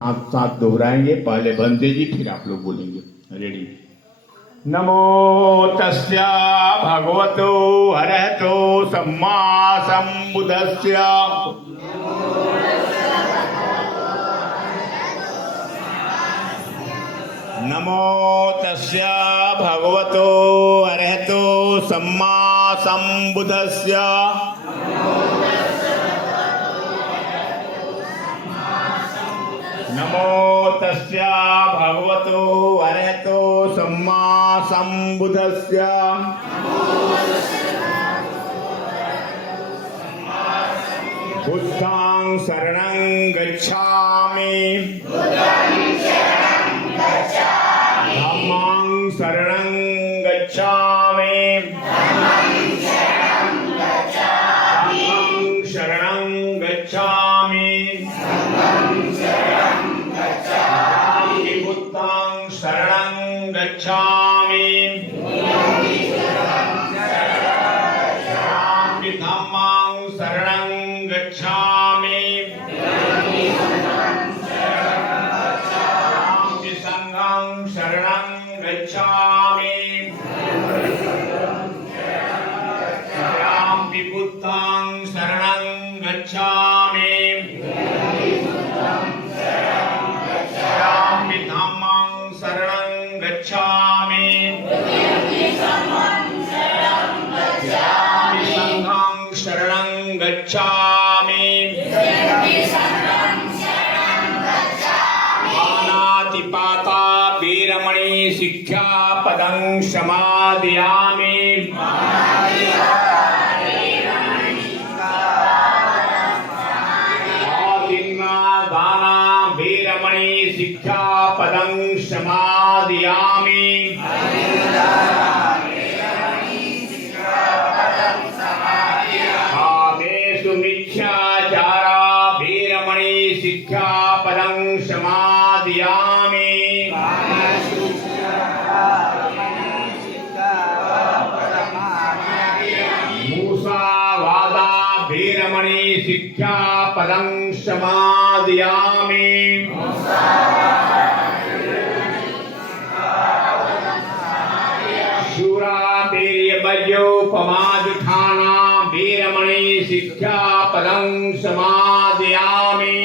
आप साथ दोहराएंगे, पहले बंदे जी फिर आप लोग बोलेंगे। रेडी। नमो तस्या भगवतो अरहतो सम्मा संबुद्धस्य। नमो तस्या भगवतो अरहतो सम्मा संबुद्धस्य। नमो तस्या भगवतो अरहतो सम्मा संबुद्धस्य। बुद्धं शरणं गच्छामि। धम्मं शरणं गच्छामि। संघं शरणं गच्छामि। बुद्धं शरणं गच्छामि। धम्मं शरणं गच्छामि। संघं शरणं गच्छामि। बुद्धं शरणं गच्छामि। धम्मं शरणं गच्छामि। संघं शरणं गच्छामि। पानातिपाता वीरमणि शिक्षापदं समादयामि। दाना वीरमणि शिक्षापदं समादयामि। कामेषु मिथ्याचारा वीरमणि शिक्षापदं समादयामि। मूसावादा वीरमणि शिक्षापदं समादयामि। शूरावीर्यवज्रोपमाजुठाना वीरमणि शिक्षापदं समादयामि।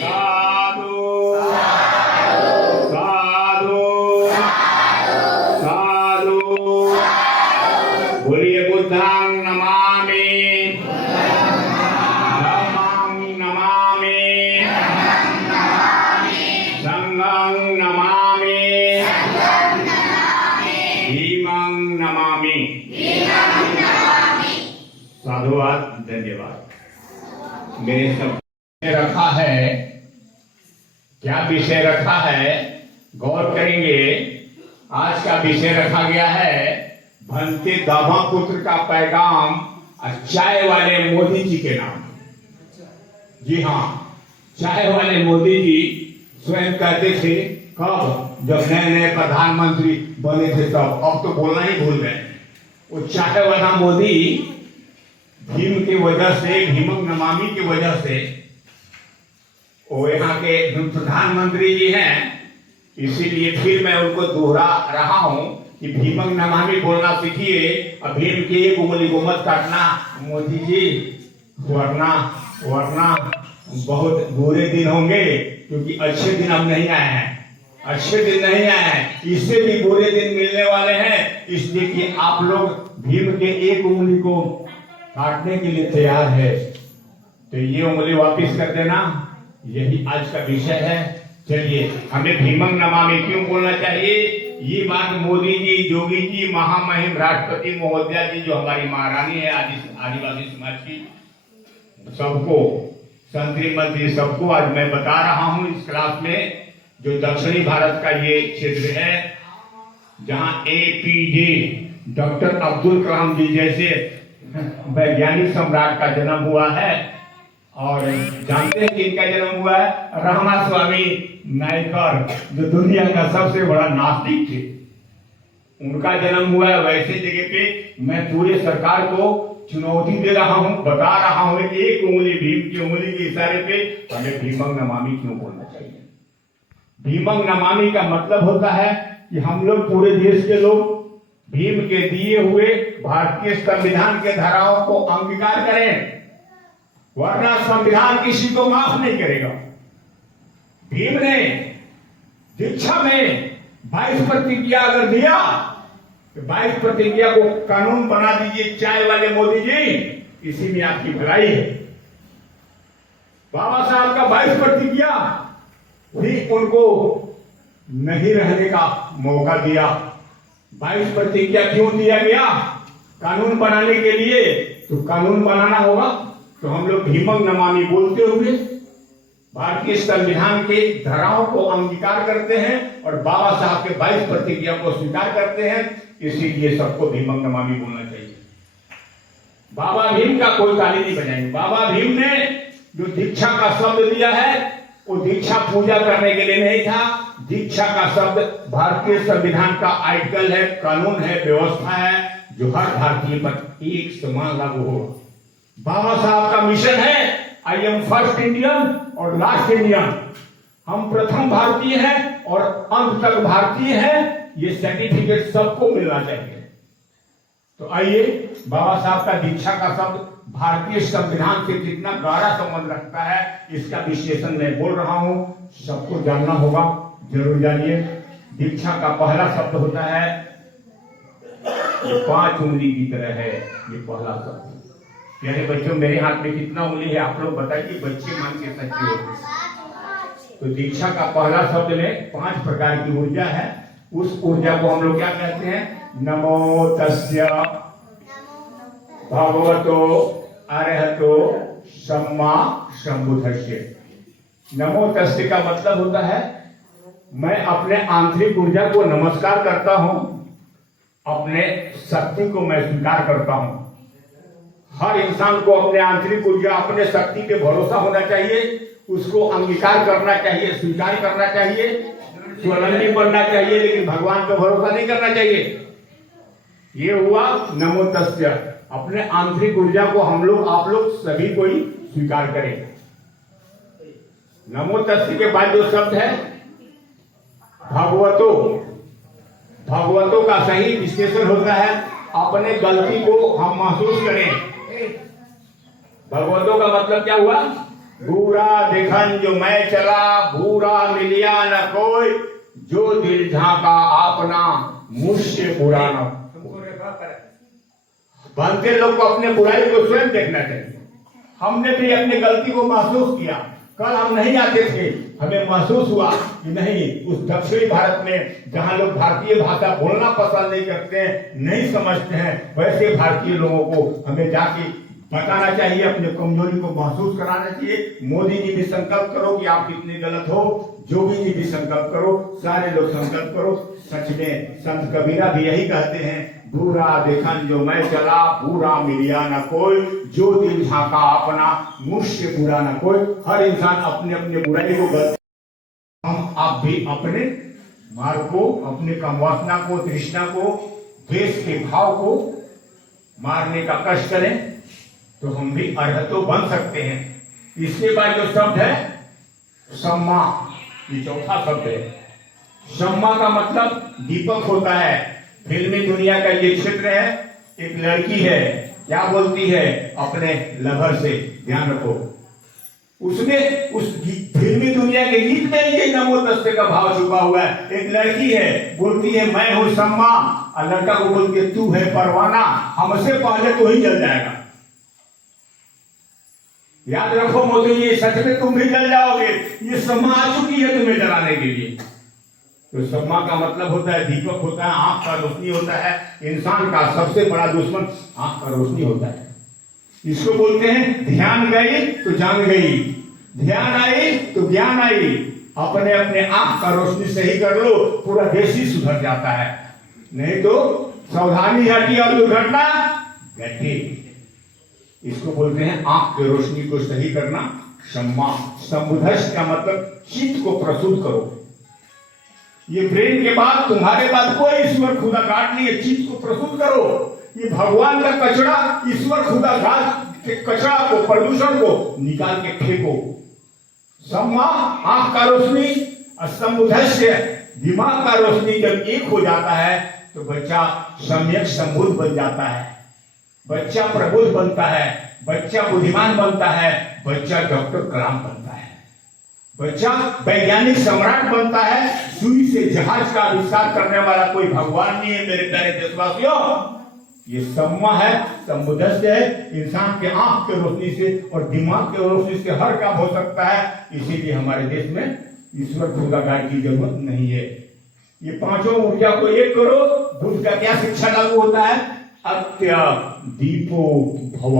साधु साधु साधु। बोलिए बुद्धं नमामि। धम्मं नमामि। संघं नमामि। भीमं नमामि। साधुवाद, धन्यवाद। मेरे सब रखा है, क्या विषय रखा है गौर करेंगे। आज का विषय रखा गया है भंते दामापुत्र का पैगाम चाय वाले मोदी जी के नाम। जी हाँ, चाय वाले मोदी जी स्वयं कहते थे, कब जब नए नए प्रधानमंत्री बने थे तब, अब तो बोलना ही भूल गए। वो चाय वाला मोदी भीम की वजह से, भीमं नमामि की वजह से वो यहाँ के प्रधानमंत्री जी हैं। इसीलिए फिर मैं उनको दोहरा रहा हूँ कि भीमं नमामि बोलना सीखिए। और भीम की एक उंगली को मत काटना मोदी जी, वरना बहुत बुरे दिन होंगे। क्योंकि अच्छे दिन अब नहीं आए हैं, अच्छे दिन नहीं आए हैं, इससे भी बुरे दिन मिलने वाले हैं। इसलिए कि आप लोग भीम के एक उंगली को काटने के लिए तैयार है, तो ये उंगली वापिस कर देना। यही आज का विषय है। चलिए, हमें भीमं नमामि क्यों बोलना चाहिए, ये बात मोदी जी, योगी जी, महामहिम राष्ट्रपति महोदया जी, जो हमारी महारानी है आदिवासी समाज की, सबको, संतरी मंत्री सबको आज मैं बता रहा हूं इस क्लास में। जो दक्षिणी भारत का ये क्षेत्र है, जहां APJ डॉक्टर अब्दुल कलाम जी जैसे वैज्ञानिक सम्राट का जन्म हुआ है। और जानते हैं कि इनका जन्म हुआ है रामास्वामी नायकर, जो दुनिया का सबसे बड़ा नास्तिक थे। उनका जन्म हुआ है वैसे जगह पे मैं पूरे सरकार को चुनौती दे रहा हूं, बता रहा हूं कि एक उंगली भीम की उंगली के इशारे पे हमें भीमंग नमामि क्यों बोलना चाहिए। भीमंग नमामि का मतलब होता है कि हम लोग पूरे देश के लोग भीम के दिए हुए भारतीय संविधान के धाराओं को अंगीकार करें, वरना संविधान किसी को माफ नहीं करेगा। भीम ने दीक्षा में 22 प्रतिज्ञा अगर दिया तो 22 प्रतिज्ञा को कानून बना दीजिए चाय वाले मोदी जी, इसी में आपकी भलाई है। बाबा साहब का 22 प्रतिज्ञा भी उनको नहीं रहने का मौका दिया। 22 प्रतिज्ञा क्यों दिया गया? कानून बनाने के लिए। तो कानून बनाना होगा तो हम लोग भीमंग नमामि बोलते हुए भारतीय संविधान के धाराओं को अंगीकार करते हैं और बाबा साहब के 22 प्रतिज्ञा को स्वीकार करते हैं, इसीलिए सबको भीमंग नमामि बोलना चाहिए। बाबा भीम का कोई ताली नहीं बजाएंगे। बाबा भीम ने जो दीक्षा का शब्द दिया है वो दीक्षा पूजा करने के लिए नहीं था। दीक्षा का शब्द भारतीय संविधान का आर्टिकल है, कानून है, व्यवस्था है जो हर भारतीय पर एक समान लागू हो। बाबा साहब का मिशन है आई एम फर्स्ट इंडियन और लास्ट इंडियन। हम प्रथम भारतीय हैं और अंत तक भारतीय हैं, ये सर्टिफिकेट सबको मिलना चाहिए। तो आइए, बाबा साहब का दीक्षा का शब्द भारतीय संविधान से कितना गहरा संबंध रखता है इसका विश्लेषण मैं बोल रहा हूं, सबको जानना होगा, जरूर जानिए। दीक्षा का पहला शब्द होता है, ये 5 उंगली की तरह है, ये पहला शब्द। यानी बच्चों मेरे हाथ में कितना उंगली है आप लोग बताइए, बच्चे मान के सच्चे हो। तो दीक्षा का पहला शब्द में 5 प्रकार की ऊर्जा है। उस ऊर्जा को हम लोग क्या कहते हैं? नमो तस्य भगवतो अरहतो सम्मा सम्बुद्धस्य। नमो तस्य का मतलब होता है मैं अपने आंतरिक ऊर्जा को नमस्कार करता हूं, अपने शक्ति को मैं स्वीकार करता हूं। हर इंसान को अपने आंतरिक ऊर्जा, अपने शक्ति पे भरोसा होना चाहिए, उसको अंगीकार करना चाहिए, स्वीकार करना चाहिए, स्वावलंबी बनना चाहिए, लेकिन भगवान पे भरोसा नहीं करना चाहिए। ये हुआ नमो तस्य। अपने आंतरिक ऊर्जा को हम लोग, आप लोग सभी को ही स्वीकार करें। नमो तस्य के बाद जो शब्द है भगवतो, भगवतो का सही विश्लेषण होता है अपने गलती को हम महसूस करें। भगवतों का मतलब क्या हुआ? बुरा देखन जो मैं चला, बुरा मिलिया न कोई, जो दिल झांका आपना मुझसे बुरा न। बनते लोग को अपने बुराई को स्वयं देखना चाहिए। हमने भी अपनी गलती को महसूस किया। कल हम नहीं आते थे, हमें महसूस हुआ कि नहीं, उस दक्षिणी भारत में जहां लोग भारतीय भाषा बोलना पसंद नहीं करते हैं, नहीं समझते हैं, वैसे भारतीय लोगों को हमें जाके बताना चाहिए, अपने कमजोरी को महसूस कराना चाहिए। मोदी जी भी संकल्प करो कि आप कितने गलत हो, जोगी जी भी संकल्प करो, सारे लोग संकल्प करो। सच में संत कबीरा भी यही कहते हैं, बुरा देखन जो मैं चला, बुरा मिलिया न कोई, जो दिल झांका अपना मुझसे बुरा न कोई। हर इंसान अपने अपने बुराई को गलत, हम आप भी अपने मार्ग को, अपने कामवासना को, तृष्णा को, द्वेष के भाव को मारने का कष्ट करें तो हम भी अर्हतो बन सकते हैं। इसके बाद जो शब्द है सम्मा, ये चौथा शब्द है। सम्मा का मतलब दीपक होता है। फिल्मी दुनिया का ये क्षेत्र है, एक लड़की है, क्या बोलती है अपने लवर से, ध्यान रखो, उसमें उस फिल्मी दुनिया के गीत में ये नमो तस्य का भाव छुपा हुआ है। एक लड़की है, बोलती है मैं हूं सम्मा, और लड़का को बोलती है तू है परवाना, हमसे पहले तो ही जल जाएगा। याद रखो मोदी जी, सच में तुम भी जल जाओगे, ये सम्मा आ चुकी है तुम्हें जलाने के लिए। तो सम्मा का मतलब होता है दीपक होता है, आंख का रोशनी होता है। इंसान का सबसे बड़ा दुश्मन आंख का रोशनी होता है। इसको बोलते हैं ध्यान गई तो जान गई, ध्यान आई तो ज्ञान आई। अपने अपने आंख का रोशनी सही कर लो, पूरा देश ही सुधर जाता है। नहीं तो सावधानी हटी और दुर्घटना घटी। इसको बोलते हैं आंख की रोशनी को सही करना सम्मा। सम्बुद्धस्य का मतलब चित्त को प्रशुद्ध करो। ये ब्रेन के बाद तुम्हारे बाद कोई ईश्वर खुदा काट नहीं है। चीज को प्रस्तुत करो। ये भगवान का कचरा, ईश्वर खुदा काट के कचरा को, प्रदूषण को निकाल के फेंको। सम्मा आंख का रोशनी, समुदस्य दिमाग का रोशनी जब एक हो जाता है तो बच्चा सम्यक संबुद्ध बन जाता है, बच्चा प्रबुद्ध बनता है, बच्चा बुद्धिमान बनता है, बच्चा डॉक्टर कलाम बनता है, बच्चा वैज्ञानिक सम्राट बनता है। सुई से जहाज का आविष्कार करने वाला कोई भगवान नहीं है मेरे प्यारे देशवासियों। ये सम्मा है, समुदस्य है। इंसान के आंख के रोशनी से और दिमाग के रोशनी से हर काम हो सकता है। इसीलिए हमारे देश में ईश्वर खुदा गाइड की जरूरत नहीं है। ये पांचों ऊर्जा को एक करो। बुद्ध का क्या शिक्षा लागू होता है? अत्य दीपो भव,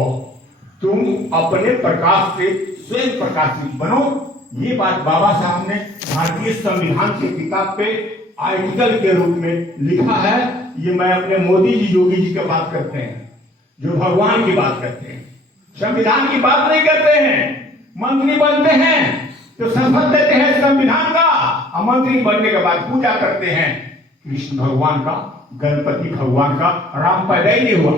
तुम अपने प्रकाश से स्वयं प्रकाशित बनो। ये बात बाबा साहब ने भारतीय संविधान की किताब पे आर्टिकल के रूप में लिखा है। ये मैं अपने मोदी जी, योगी जी की बात करते हैं, जो भगवान की बात करते हैं, संविधान की बात नहीं करते हैं। मंत्री बनते हैं तो शपथ देते हैं संविधान का, और मंत्री बनने के बाद पूजा करते हैं कृष्ण भगवान का, गणपति भगवान का। राम पैदा ही नहीं हुआ,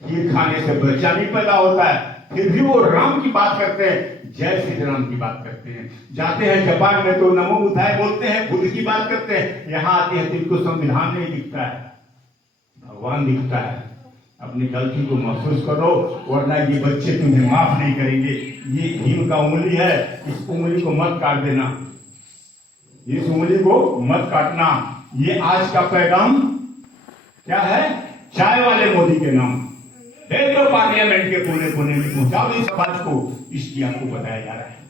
खीर खाने से बच्चा नहीं पैदा होता है, फिर भी वो राम की बात करते हैं, जय श्री राम की बात करते हैं। जाते हैं जापान में तो नमो बुद्धाय बोलते हैं, बुद्ध की बात करते हैं। यहाँ आते हैं तो इनको संविधान नहीं दिखता है, भगवान दिखता है। अपनी गलती को महसूस करो, वरना ये बच्चे तुम्हें माफ नहीं करेंगे। ये भीम का उंगली है, इस उंगली को मत काट देना, इस उंगली को मत काटना। ये आज का पैगाम क्या है? चाय वाले मोदी के नाम भेज दो पार्लियामेंट के कोने कोने में, पहुंचाओ इस बात को, इसलिए आपको बताया जा रहा है।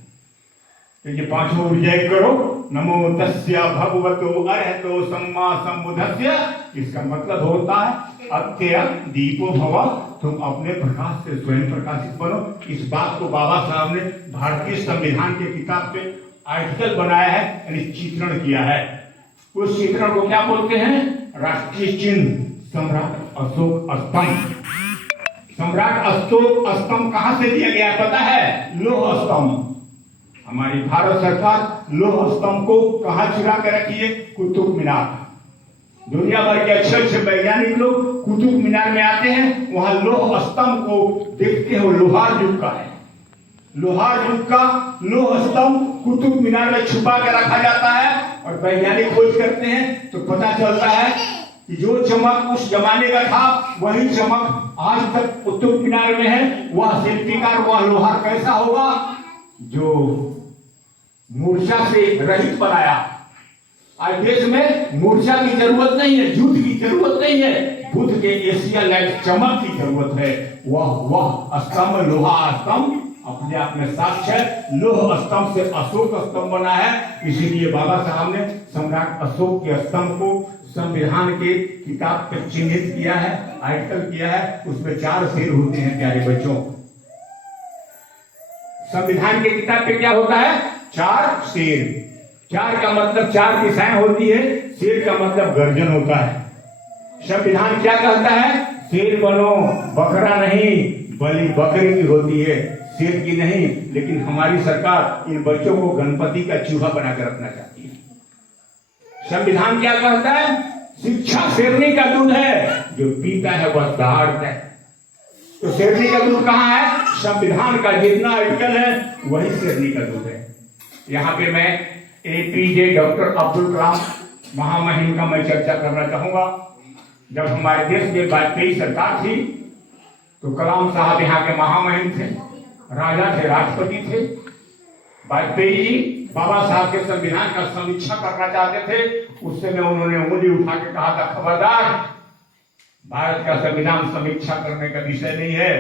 तो ये पांचों ऊर्जा करो। नमो तस्य भगवतो अरहतो सम्मा सम्बुद्धस्य। इसका मतलब होता है अत्य दीपो भव, तुम अपने प्रकाश से स्वयं प्रकाशित बनो। इस बात को बाबा साहब ने भारतीय संविधान के किताब पे आर्टिकल बनाया है, यानी चित्रण किया है। उस चित्रण को क्या बोलते हैं? राष्ट्रीय चिन्ह सम्राट अशोक स्तंभ। सम्राट अशोक स्तंभ कहां से दिया गया है पता है? लौह स्तंभ। हमारी भारत सरकार लौह स्तंभ को कहां चुरा के रखी है? कुतुब मीनार। दुनिया भर के अच्छे अच्छे वैज्ञानिक लोग कुतुब मीनार में आते हैं, वहां लौह स्तंभ को देखते हैं। लोहार युग का है, लोहार युग का लौह स्तंभ कुतुब मीनार में छुपा के रखा जाता है। और वैज्ञानिक खोज करते हैं तो पता चलता है कि जो चमक उस जमाने का था वही चमक आज तक कुतुब मीनार में है। वह शिल्पीकार, वह लोहार कैसा होगा? जो मूर्छा से रहित बनाया। आज देश में मूर्छा की जरूरत नहीं है, युद्ध की जरूरत नहीं है, बुद्ध के एशिया लाइट चमक की जरूरत है। वह स्तंभ, लोहा स्तंभ अपने आप में साक्ष्य है। लौह स्तंभ से अशोक स्तंभ बना है। इसीलिए बाबा साहब ने सम्राट अशोक के स्तंभ को संविधान के किताब पर चिन्हित किया है, आर्टिकल किया है। उसमें 4 शेर होते हैं प्यारे बच्चों। संविधान के किताब पे क्या होता है? 4 शेर। 4 का मतलब 4 दिशाएं होती है, शेर का मतलब गर्जन होता है। संविधान क्या कहता है? शेर बनो, बकरा नहीं, बलि बकरी की होती है, शेर की नहीं। लेकिन हमारी सरकार इन बच्चों को गणपति का चूहा बनाकर रखना चाहती है। संविधान क्या कहता है? शिक्षा शेरनी का दूध है, जो पीता है वह दहाड़ता है। तो शेरनी का दूध कहाँ है? संविधान का जितना आर्टिकल है वही शेरनी का दूध है। यहाँ पे मैं APJ डॉक्टर अब्दुल कलाम महामहिम का मैं चर्चा करना चाहूंगा। जब हमारे देश में वाजपेयी सरकार थी तो कलाम साहब यहाँ के महामहिम थे, राजा थे, राष्ट्रपति थे। वाजपेयी जी बाबा साहब के संविधान का समीक्षा करना चाहते थे। उस समय उन्होंने उंगली उठा के कहा था, खबरदार, भारत का संविधान समीक्षा करने का विषय नहीं है,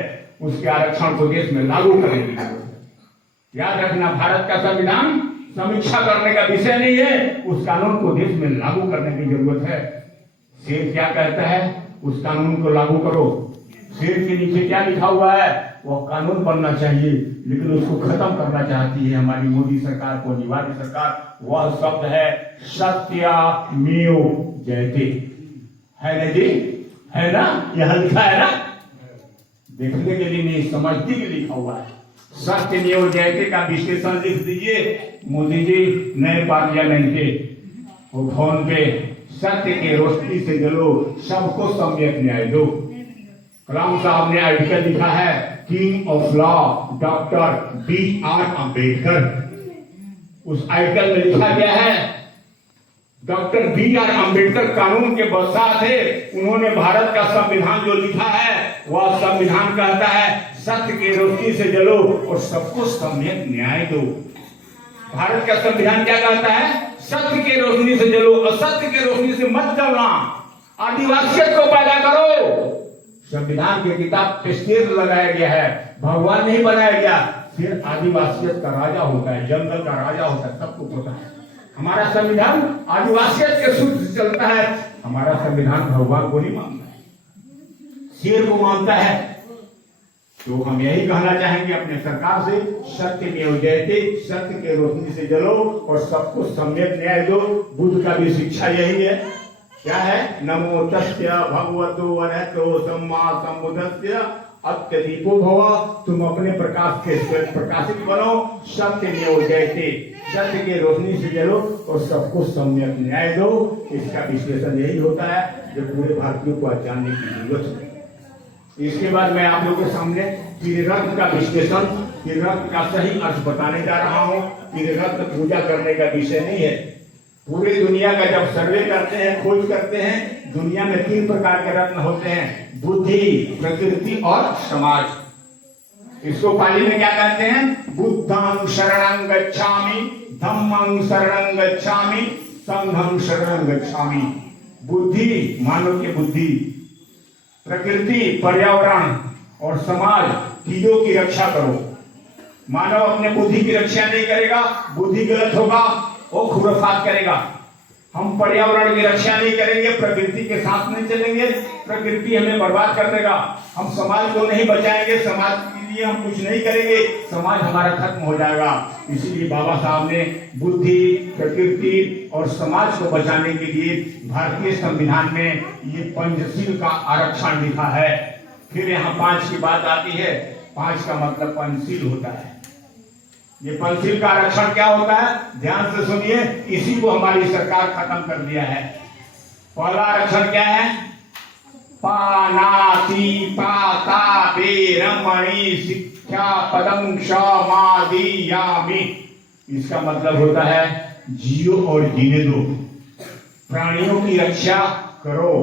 उसके आरक्षण को देश में लागू करने की जरूरत है। याद रखना, भारत का संविधान समीक्षा करने का विषय नहीं है, उस कानून को देश में लागू करने की जरूरत है। शेर क्या कहता है? उस कानून को लागू करो। शेर के नीचे क्या लिखा हुआ है? वह कानून बनना चाहिए, लेकिन उसको खत्म करना चाहती है हमारी मोदी सरकार को, अनिवार्य सरकार। वह शब्द है सत्यमेव जयते। है ना जी? है ना? यह लिखा है ना? देखने के लिए नहीं, समझने के लिए लिखा हुआ है। सत्यमेव जयते का विश्लेषण लिख दीजिए मोदी जी नए पार्लियामेंट के। वो भवन पे सत्य के रोशनी से जलो, सबको सम्यक न्याय दो। कलाम साहब ने आर्टिकल लिखा है, king of law doctor B.R. Ambedkar. उस आर्टिकल में लिखा गया है, डॉक्टर B.R. अम्बेडकर कानून के बादशाह थे। उन्होंने भारत का संविधान जो लिखा है, वह संविधान कहता है सत्य की रोशनी से जलो और सबको सम्यक न्याय दो। भारत का संविधान क्या कहता है? सत्य की रोशनी से जलो, असत्य की रोशनी से मत जलना, आदिवासियत को पैदा करो। संविधान की किताब पे शेर लगाया गया है, भगवान नहीं बनाया गया। फिर आदिवासियत का राजा होता है, जंगल का राजा होता है, सबको पता है। हमारा संविधान आदिवासियत के सूत्र से चलता है। हमारा संविधान भगवान को नहीं मानता है, शेर को मानता है। तो हम यही कहना चाहेंगे अपने सरकार से, सत्य में जयते, सत्य के रोशनी से जलो और सबको सम्यक न्याय दो। बुद्ध का भी शिक्षा यही है। क्या है? नमो तस्य भगवतो अरहतो सम्मा सम्बुद्धस्य अत्यदीपो भव। तुम अपने प्रकाश के प्रकाशित बनो, सत्य में जयते, सत्य के रोशनी से जलो और सबको सम्यक न्याय दो। इसका विश्लेषण यही होता है जो पूरे भारतीयों को जानने की जरूरत है। इसके बाद मैं आप लोगों के सामने त्रिरत्न का विश्लेषण, त्रिरत्न का सही अर्थ बताने जा रहा हूँ। त्रिरत्न पूजा करने का विषय नहीं है। पूरी दुनिया का जब सर्वे करते हैं, खोज करते हैं, दुनिया में 3 प्रकार के रत्न होते हैं, बुद्धि, प्रकृति और समाज। इसको पाली में क्या कहते हैं? बुद्धं शरणं गच्छामि, धम्मं शरणं गच्छामि, संघं शरणं गच्छामि। बुद्धि, मानव की बुद्धि, प्रकृति, पर्यावरण और समाज, चीजों की रक्षा करो। मानव अपने बुद्धि की रक्षा नहीं करेगा, बुद्धि गलत होगा, वो खुराफात करेगा। हम पर्यावरण की रक्षा नहीं करेंगे, प्रकृति के साथ नहीं चलेंगे, प्रकृति हमें बर्बाद कर देगा। हम समाज को नहीं बचाएंगे, समाज के लिए हम कुछ नहीं करेंगे, समाज हमारा खत्म हो जाएगा। इसीलिए बाबा साहब ने बुद्धि, प्रकृति और समाज को बचाने के लिए भारतीय संविधान में ये पंचशील का आरक्षण लिखा है। फिर यहाँ 5 की बात आती है। 5 का मतलब पंचशील होता है। ये पंचशील का आरक्षण क्या होता है? ध्यान से सुनिए, इसी को हमारी सरकार खत्म कर दिया है। पहला आरक्षण क्या है? पानाति पाता बेरमणि शिक्षा पदं क्षमादियामि। इसका मतलब होता है जियो और जीने दो, प्राणियों की रक्षा करो,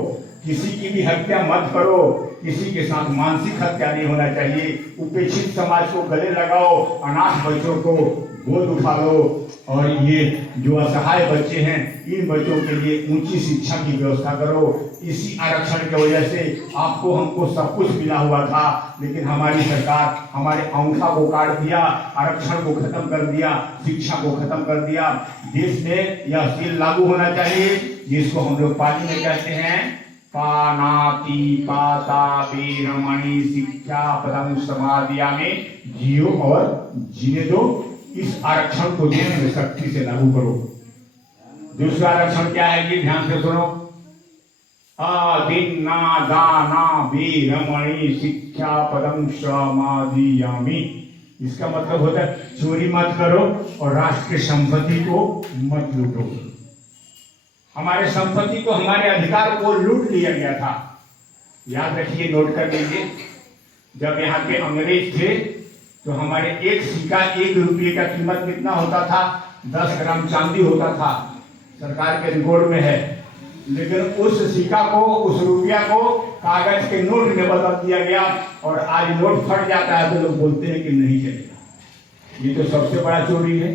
किसी की भी हत्या मत करो, किसी के साथ मानसिक हत्या नहीं होना चाहिए। उपेक्षित समाज को गले लगाओ, अनाथ बच्चों को गोद उठा लो, और ये जो असहाय बच्चे हैं, इन बच्चों के लिए ऊंची शिक्षा की व्यवस्था करो। इसी आरक्षण की वजह से आपको हमको सब कुछ मिला हुआ था, लेकिन हमारी सरकार हमारे अंगूठा को काट दिया, आरक्षण को खत्म कर दिया, शिक्षा को खत्म कर दिया। देश में यह सील लागू होना चाहिए, जिसको हम लोग पाली में कहते हैं पानाति पाता बेरमणि शिक्षा पदं समादियामि। जियो और जीने दो। इस आरक्षण को देश में सख्ती से लागू करो। दूसरा आरक्षण क्या है कि ध्यान से सुनो। अदिन्ना दाना बेरमणि शिक्षा पदं समादियामि। इसका मतलब होता है चोरी मत करो और राष्ट्र की संपत्ति को मत लूटो। हमारे संपत्ति को, हमारे अधिकार को लूट लिया गया था। याद रखिए, नोट कर लीजिए। जब यहाँ के अंग्रेज थे तो हमारे एक सिक्का 1 रुपये का कीमत कितना होता था? 10 ग्राम चांदी होता था। सरकार के रिकॉर्ड में है। लेकिन उस सिक्का को, उस रुपया को कागज के नोट में बदल दिया गया, और आज नोट फट जाता है तो लोग बोलते हैं कि नहीं चलेगा। ये तो सबसे बड़ा चोरी है।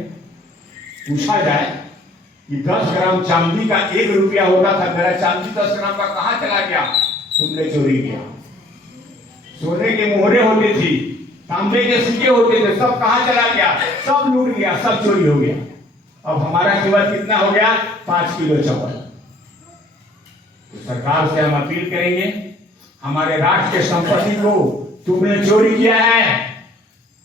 पूछा जाए कि 10 ग्राम चांदी का 1 रुपया होता था, मेरा चांदी 10 ग्राम का कहां चला गया? तुमने चोरी किया। सोने की मोहरें होती थी, तांबे के सिक्के होते थे, सब कहां चला गया? सब लूट गया, सब चोरी हो गया। अब हमारा कीमत कितना हो गया? 5 किलो चावल। तो सरकार से हम अपील करेंगे, हमारे राष्ट्र की संपत्ति को तुमने चोरी किया है,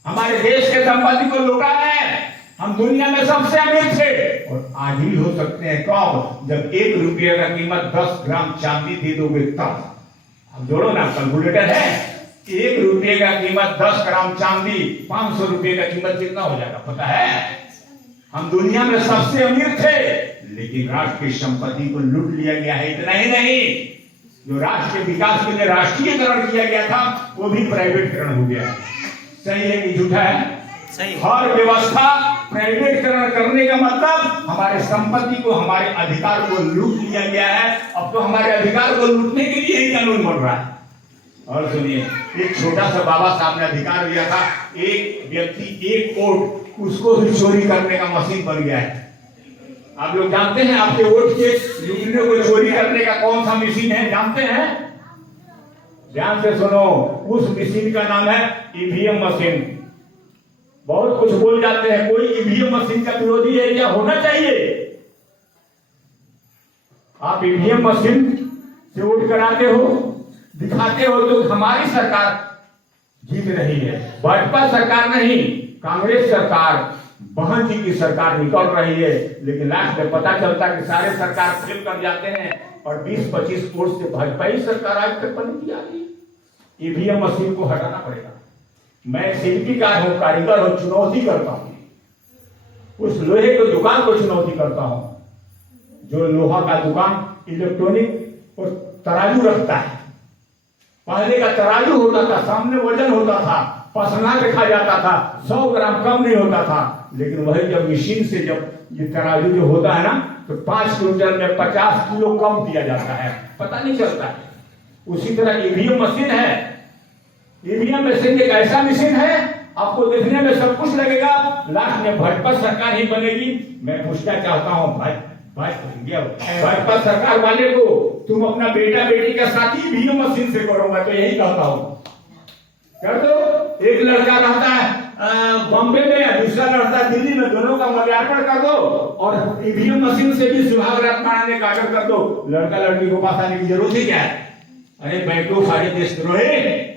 हमारे देश के संपत्ति को लूटा है। हम दुनिया में सबसे अमीर थे, और आज भी हो सकते हैं। कब? जब 1 रुपये का कीमत 10 ग्राम चांदी दे दोगे तब। अब जोड़ो ना, कैलकुलेटर है। 1 रुपये का कीमत 10 ग्राम चांदी, 500 रुपये का कीमत कितना हो जाएगा पता है? हम दुनिया में सबसे अमीर थे, लेकिन राष्ट्र की संपत्ति को लूट लिया गया है। इतना ही नहीं, जो राष्ट्र के विकास के लिए राष्ट्रीयकरण किया गया था वो भी प्राइवेटकरण हो गया है। सही है कि झूठा है? सही। हर व्यवस्था प्राइवेटकरण करने का मतलब हमारे संपत्ति को, हमारे अधिकार को लूट लिया गया है। अब तो हमारे अधिकार को लूटने के लिए ही कानून बन रहा है। और सुनिए, एक छोटा सा बाबा साहब ने अधिकार दिया था, एक व्यक्ति एक वोट, उसको भी चोरी करने का मशीन बन गया है। आप लोग जानते हैं आपके वोट के लूटने को चोरी करने का कौन सा मशीन है, जानते हैं? ध्यान से सुनो, उस मशीन का नाम है ईवीएम मशीन। बहुत कुछ बोल जाते हैं, कोई ईवीएम मशीन का विरोधी है क्या? होना चाहिए। आप ईवीएम मशीन से वोट कराते हो, दिखाते हो तो हमारी सरकार जीत रही है। भाजपा सरकार नहीं, कांग्रेस सरकार, बहन जी की सरकार निकल रही है। लेकिन लास्ट में पता चलता है कि सारे सरकार फेल कर जाते हैं और 20-25 वोट से भाजपा ही सरकार आज तक बनी आ रही। ईवीएम मशीन को हटाना पड़ेगा। मैं शिल्पीकार हूं, कारीगर हूं, चुनौती करता हूं। उस लोहे की दुकान को चुनौती करता हूं, जो लोहा का दुकान इलेक्ट्रॉनिक और तराजू रखता है। पहले का तराजू होता था, सामने वजन होता था, पसना देखा जाता था, 100 ग्राम कम नहीं होता था। लेकिन वही जब मशीन से जब ये तराजू जो होता है ना, तो 5 क्विंटल में 50 किलो कम दिया जाता है, पता नहीं चलता है। उसी तरह ईवीएम मशीन है। ईवीएम मशीन एक ऐसा मशीन है, आपको देखने में सब कुछ लगेगा, लास्ट में भाजपा सरकार ही बनेगी। मैं पूछना चाहता हूँ भाजपा सरकार वाले को, तुम अपना बेटा बेटी का शादी ईवीएम मशीन से करो, मैं तो यही कहता हूँ, कर दो। एक लड़का रहता है बॉम्बे में, दूसरा लड़का दिल्ली में, दोनों का मल्यार्पण कर दो और ईवीएम मशीन से भी सुहाग रात मनाने का आग्रह कर दो। लड़का लड़की को पास आने की जरूरत ही क्या है? अरे बैंकों सारे देशद्रोही,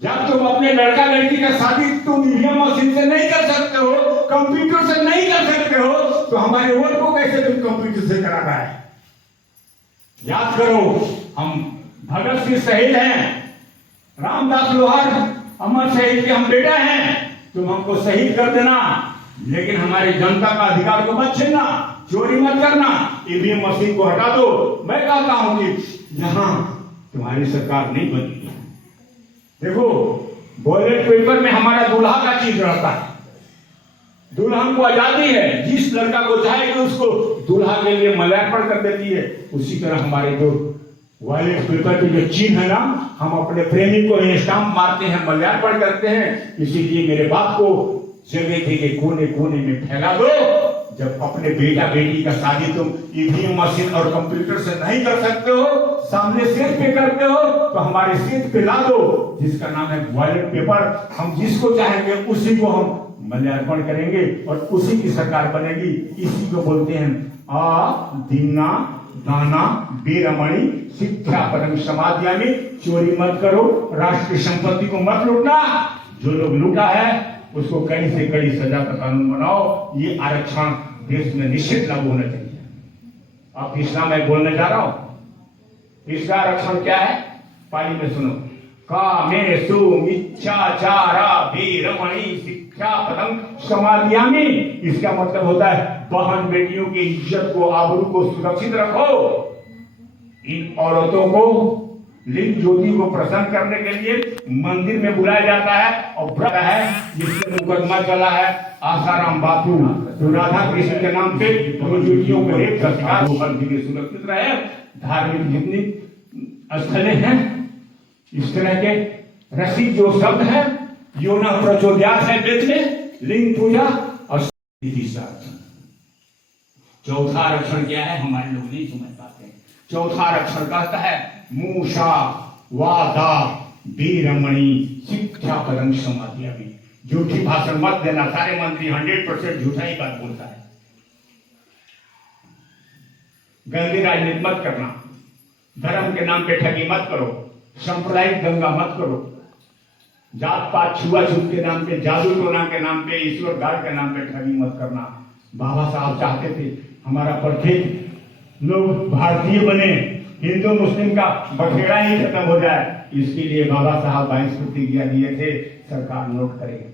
जब तुम अपने लड़का लड़की का शादी तुम ईवीएम मशीन से नहीं कर सकते हो, कंप्यूटर से नहीं कर सकते हो, तो हमारे वोट को कैसे तुम कंप्यूटर से कराना है? याद करो, हम भगत सिंह शहीद हैं, रामदास लोहार अमर शहीद के हम बेटा हैं। तुम हमको शहीद कर देना, लेकिन हमारी जनता का अधिकार को मत छीनना, चोरी मत करना, ईवीएम मशीन को हटा दो। मैं कहता हूं कि यहां तुम्हारी सरकार नहीं बनी। देखो, बैलेट पेपर में हमारा दूल्हा का चीज रहता है। दुल्हन को आजादी है, जिस लड़का को चाहेगी उसको दूल्हा के लिए मल्यार्पण कर देती है। उसी तरह हमारे जो बैलेट पेपर के जो चिन्ह है ना, हम अपने प्रेमी को स्टाम्प मारते हैं, मल्यार्पण करते हैं। इसीलिए मेरे बाप को जगह के कोने कोने में फैला दो। जब अपने बेटा बेटी का शादी तुम ईवीएम मशीन और कंप्यूटर से नहीं कर सकते हो, सामने सेट पे करते हो, तो हमारे सेट पे ला दो, जिसका नाम है बैलेट पेपर। हम जिसको चाहेंगे उसी को हम मल्यार्पण करेंगे और उसी की सरकार बनेगी। इसी को बोलते हैं दीना दाना वीरमणि शिक्षा परम समाधियामी। चोरी मत करो, राष्ट्र की संपत्ति को मत लूटना। जो लोग लूटा है उसको कड़ी से कड़ी सजा का कानून बनाओ। ये आरक्षण देश में निश्चित लागू होना चाहिए। अब तीसरा मैं बोलने जा रहा हूं। तीसरा आरक्षण क्या है? पाली में सुनो। कामेषु मिच्छाचारा वीरमणि शिक्षा पदम समाधियामी। इसका मतलब होता है बहन बेटियों की इज्जत को, आबरू को सुरक्षित रखो। इन औरतों को लिंग ज्योति को प्रसन्न करने के लिए मंदिर में बुलाया जाता है और व्रत है, जिससे मुकदमा चला है आसाराम बापू, जो राधा कृष्ण के नाम पे दो ज्योतियों को रेप का शिकार होकर भी सुरक्षित रहे। धार्मिक जितनी स्थलें हैं, इस तरह के रसिक जो शब्द है, योना प्रचोदयात है वेद में, लिंग पूजा और चौथा आरक्षण क्या है? हमारे लोग नहीं समझ पाते हैं। चौथा आरक्षण कहता है मूषा वादा वीरमणि शिक्षा पदम समाधियामी। झूठी भाषण मत देना। सारे मंत्री 100% झूठा ही बात बोलता है। गंदी राजनीति मत करना। धर्म के नाम पे ठगी मत करो। सांप्रदायिक दंगा मत करो। जात पात छुआछूत के नाम पे, जादू टोना के नाम पे, ईश्वर गाड़ के नाम पे ठगी मत करना। बाबा साहब चाहते थे हमारा प्रत्येक लोग भारतीय बने, हिंदू मुस्लिम का बखेड़ा ही खत्म हो जाए। इसके लिए बाबा साहब 22 प्रतिज्ञा दिए थे, सरकार नोट करेगी।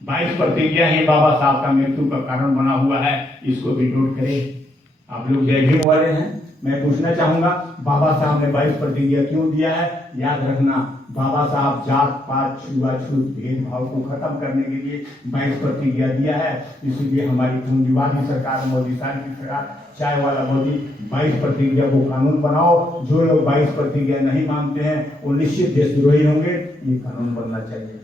22 प्रतिज्ञा ही बाबा साहब का मृत्यु का कारण बना हुआ है, इसको भी नोट करें। आप लोग जय भीम वाले हैं, मैं पूछना चाहूंगा बाबा साहब ने 22 प्रतिज्ञा क्यों दिया है? याद रखना, बाबा साहब जात पात छुआछूत भेदभाव को खत्म करने के लिए 22 प्रतिज्ञा दिया है। इसीलिए हमारी पूंजीवादी सरकार, मोदी साहब की सरकार, चाय वाला मोदी 22 प्रतिज्ञा को कानून बनाओ। जो लोग 22 प्रतिज्ञा नहीं मानते हैं वो निश्चित देशद्रोही होंगे, ये कानून बनना चाहिए।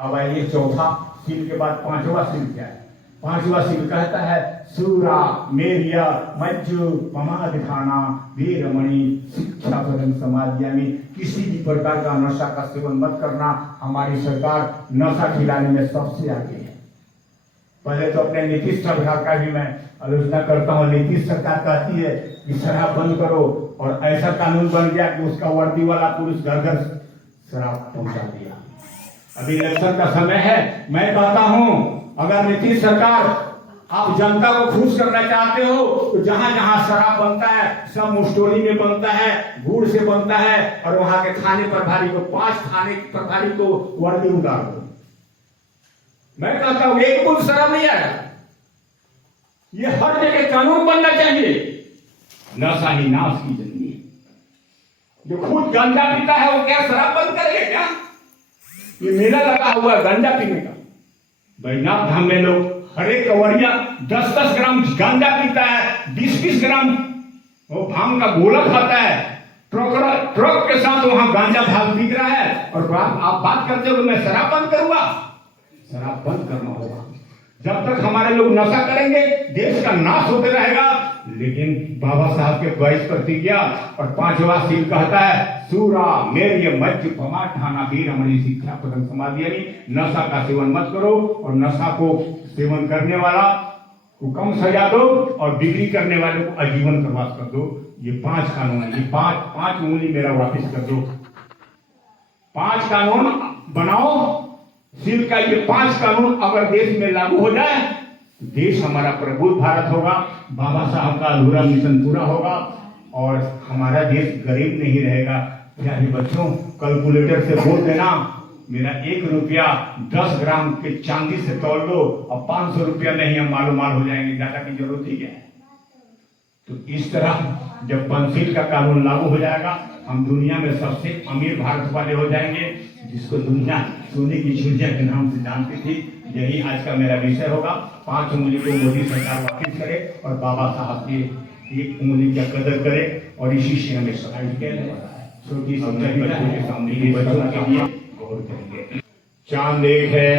अब आइए चौथा सील के बाद पांचवा सील क्या है? पांचवा सील कहता है सूरा मेरिया मज्जु पमाद खाना वीरमणि शिक्षा पदम समाधियामी। किसी भी प्रकार का नशा का सेवन मत करना। हमारी सरकार नशा खिलाने में सबसे आगे है। पहले तो अपने नीतीश सरकार का भी मैं आलोचना करता हूँ। नीतीश सरकार कहती है कि शराब बंद करो, और ऐसा कानून बन गया कि उसका वर्दी वाला पुरुष घर घर शराब पहुंचा दिया। अभी इलेक्शन का समय है, मैं कहता हूं अगर नीतीश सरकार आप जनता को खुश करना चाहते हो तो जहां जहां शराब बनता है सब मुस्टोली में बनता है, गुड़ से बनता है, और वहां के थाने प्रभारी को 5 थाने प्रभारी को वर्दी उतार दो। मैं कहता हूं एक बूंद शराब नहीं आएगा। ये हर जगह कानून बनना चाहिए। नशा ही नाश की जिंदगी है। जो खुद गांजा पीता है वो क्या शराब बंद करेगा क्या? ये मेला लगा हुआ है गांजा पीने का। बैजनाथ धाम में लोग हर एक कवरिया 10-10 ग्राम गांजा पीता है, 20-20 ग्राम वो भांग का गोला खाता है। ट्रक के साथ वहां गांजा भाग बिक रहा है, और आप बात करते हो कि मैं शराब बंद करूंगा। शराब बंद करना होगा। जब तक हमारे लोग नशा करेंगे देश का नाश होते रहेगा। लेकिन बाबा साहब के 22 प्रतिज्ञा और 5वां सील कहता है सूरा मेरिय मज्ज पमाठाना वीरमणि शिक्षा पदम समाधियानी। नशा का सेवन मत करो, और नशा को सेवन करने वाला को कम सजा दो, और बिक्री करने वाले को आजीवन प्रवास कर दो। ये 5 कानून है। ये 5 उंगली मेरा वापिस कर दो। 5 कानून बनाओ सील का। ये 5 कानून अगर देश में लागू हो जाए तो देश हमारा प्रबुद्ध भारत होगा, बाबा साहब का अधूरा मिशन पूरा होगा, और हमारा देश गरीब नहीं रहेगा। प्यारे बच्चों, कैलकुलेटर से बोल देना मेरा 1 रुपया 10 ग्राम के चांदी से तोल लो, और 500 रुपया में ही हम मालो माल हो जाएंगे। ज्यादा की जरूरत ही क्या है? तो इस तरह जब पंचशील का कानून लागू हो जाएगा हम दुनिया में सबसे अमीर भारत वाले हो जाएंगे, जिसको दुनिया सोने की चिड़िया के नाम से जानती थी। यही आज का मेरा विषय होगा। 5 उंगली को मोदी सरकार वापिस करे और बाबा साहब की 1 उंगली का कदर करे, और इसी से हमें सफाई के छोटी सी बच्चों के सामने बच्चों के लिए गौर करेंगे। चांद एक है,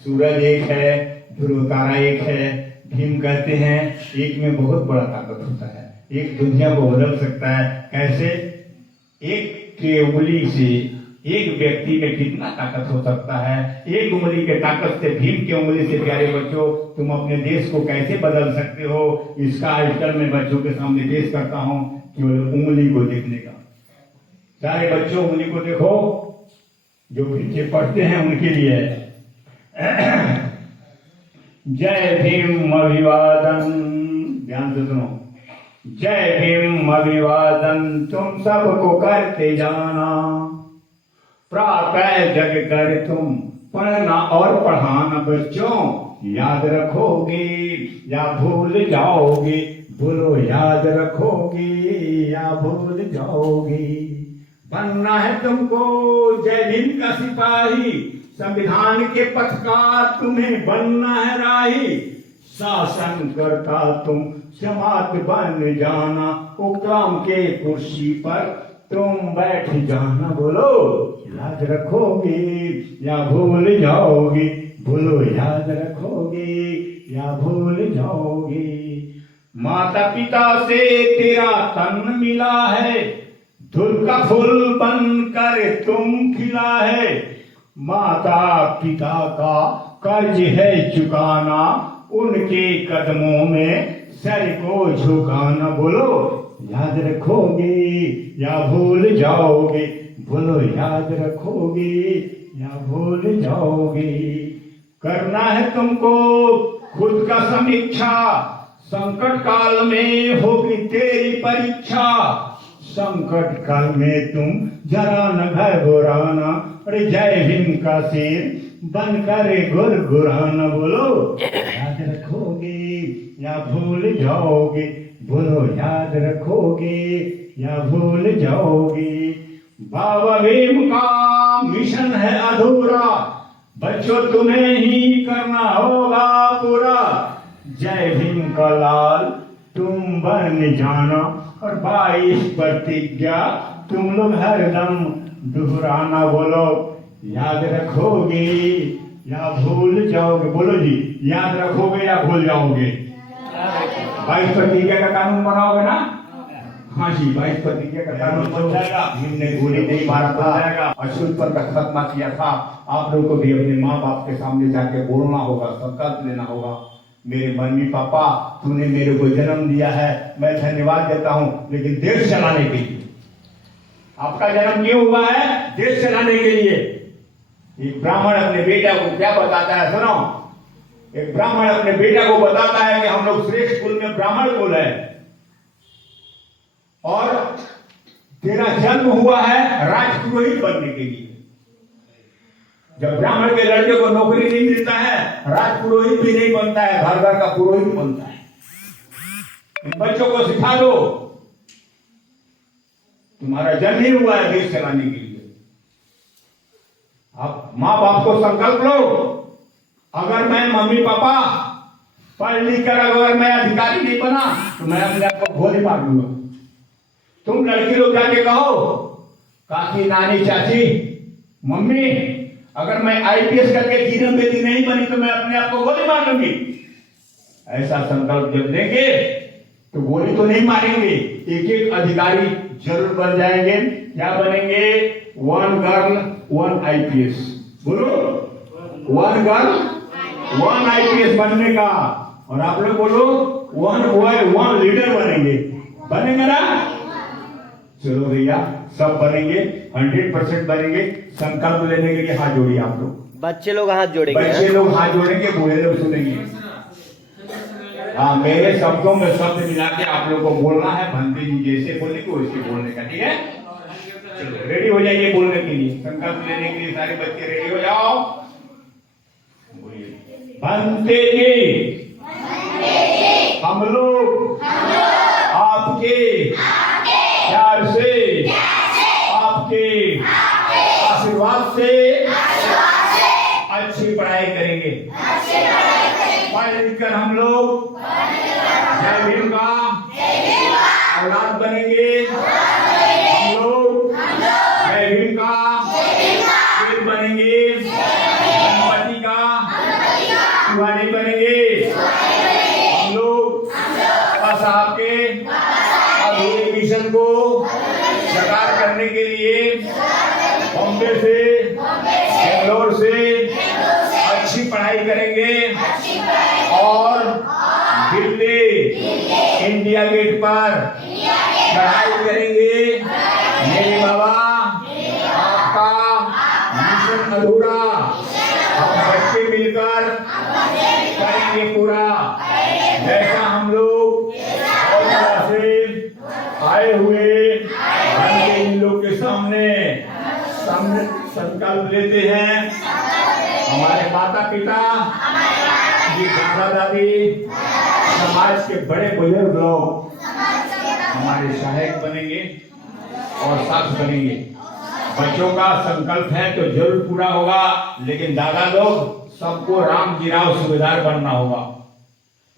सूरज एक है, ध्रुव तारा एक है। भीम कहते हैं एक में बहुत बड़ा ताकत होता है, एक दुनिया को बदल सकता है। कैसे? एक की उंगली से एक व्यक्ति में कितना ताकत हो सकता है। एक उंगली के ताकत से, भीम की उंगली से प्यारे बच्चों तुम अपने देश को कैसे बदल सकते हो, इसका आजकल मैं बच्चों के सामने पेश करता हूं केवल उंगली को देखने का। सारे बच्चों उंगली को देखो, जो पीछे पढ़ते हैं उनके लिए जय भीम अभिवादन। ध्यान से सुनो। जय भीम अभिवादन तुम सबको करते जाना, प्रातः जग कर तुम पढ़ना और पढ़ाना। बच्चों याद रखोगे या भूल जाओगे? बोलो याद रखोगे या भूल जाओगे? बनना है तुमको जय भीम का सिपाही, संविधान के पथकार तुम्हें बनना है राही। शासन करता तुम जमात बन जाना, हुक्म के कुर्सी पर तुम बैठ जाना। बोलो याद रखोगे या भूल जाओगे? बोलो याद रखोगे या भूल जाओगे? माता पिता से तेरा तन मिला है, धूल का फूल बनकर तुम खिला है। माता पिता का कर्ज है चुकाना, उनके कदमों में सर को झुकाना। बोलो याद रखोगे या भूल जाओगे? बोलो याद रखोगे या भूल जाओगे? करना है तुमको खुद का समीक्षा, संकट काल में होगी तेरी परीक्षा। संकट काल में तुम जरा न घबराना, अरे जय भीम का शेर बनकर गुरगुराना बोलो याद रखोगे या भूल जाओगे, बोलो याद रखोगे या भूल जाओगे। बाबा भीम का मिशन है अधूरा, बच्चों तुम्हें ही करना होगा पूरा। जय भीम का लाल तुम बन जाना, और 22 प्रतिज्ञा तुम लोग हरदम दोहराना, बोलो याद रखोगे या भूल जाओगे। बोलो जी, याद रखोगे या भूल जाओगे। 22 प्रतिज्ञा का कानून बनाओगे ना? हाँ जी, 22 प्रतिज्ञा का कानून बन जाएगा। भीम ने गोली नहीं मारा था, अछूत पर का खत्मा किया था। आप लोगों को भी अपने माँ बाप के सामने जाके बोलना होगा, संकल्प लेना होगा, मेरे मम्मी पापा तूने मेरे को जन्म दिया है, मैं धन्यवाद देता हूँ, लेकिन देश चलाने के लिए। आपका जन्म क्यों हुआ है? देश चलाने के लिए। एक ब्राह्मण अपने बेटा को क्या बताता है, सुनो। एक ब्राह्मण अपने बेटा को बताता है कि हम लोग श्रेष्ठ कुल में ब्राह्मण कुल है, और तेरा जन्म हुआ है राजपुरोहित बनने के लिए। जब ब्राह्मण के लड़के को नौकरी नहीं मिलता है, राजपुरोहित भी नहीं बनता है, घर घर का पुरोहित बनता है। इन बच्चों को सिखा दो, तुम्हारा जन्म ही हुआ है देश चलाने के लिए। आप माँ बाप को संकल्प लो, अगर मैं मम्मी पापा पढ़ लिख कर अगर मैं अधिकारी नहीं बना तो मैं अपने आप को गोली मार लूंगा। तुम लड़की लोग जाके कहो, काकी नानी चाची मम्मी, अगर मैं आईपीएस करके किरण बेटी नहीं बनी तो मैं अपने आप को गोली मार लूंगी। ऐसा संकल्प जब लेंगे तो गोली तो नहीं मारेंगे, एक एक अधिकारी जरूर बन जाएंगे। क्या बनेंगे? 1 गर्ल 1 आईपीएस। बोलो 1 गर्ल 1 आईपीएस बनने का। और आप लोग बोलो 1 बॉय 1 लीडर बनेंगे। बनेंगे ना? चलो भैया, सब बनेंगे, 100% बनेंगे। संकल्प लेने के लिए हाथ जोड़िए आप लोग। बच्चे लोग हाथ जोड़ेंगे। बच्चे लोग हाथ जोड़ेंगे, बूढ़े लोग सुनेंगे। हाँ, मेरे शब्दों में शब्द मिला के आप लोग को बोलना है, भंते जी जैसे बोलने को वैसे बोलने का, ठीक है? चलो रेडी हो जाइए बोलने के लिए, संकल्प लेने के लिए सारे बच्चे रेडी हो जाओ। बोलिए, भंते जी हम लोग आपके प्यार से, आपके आशीर्वाद से अच्छी पढ़ाई करेंगे। पढ़ लिख कर हम लोग जय भीम का औलाद बनेंगे। हम लोग जय भीम का शेर बनेंगे, गणपति का शिवानी बनेंगे। हम लोग साहब के अधूरे मिशन को साकार करने के लिए बॉम्बे से, बेंगलोर से अच्छी पढ़ाई करेंगे, और दिल्ली इंडिया गेट पर पढ़ाई करेंगे। मेरे बाबा आपका मिशन अधूरा हम बच्चे मिलकर करेंगे पूरा। जैसा हम लोग से आए हुए इन लोग के सामने संकल्प लेते हैं। हमारे माता पिता जी, दादा दादी, समाज के बड़े बुजुर्ग लोग हमारे सहायक बनेंगे और साथ बनेंगे। बच्चों का संकल्प है तो जरूर पूरा होगा, लेकिन दादा लोग सबको रामजी राव सूबेदार बनना होगा।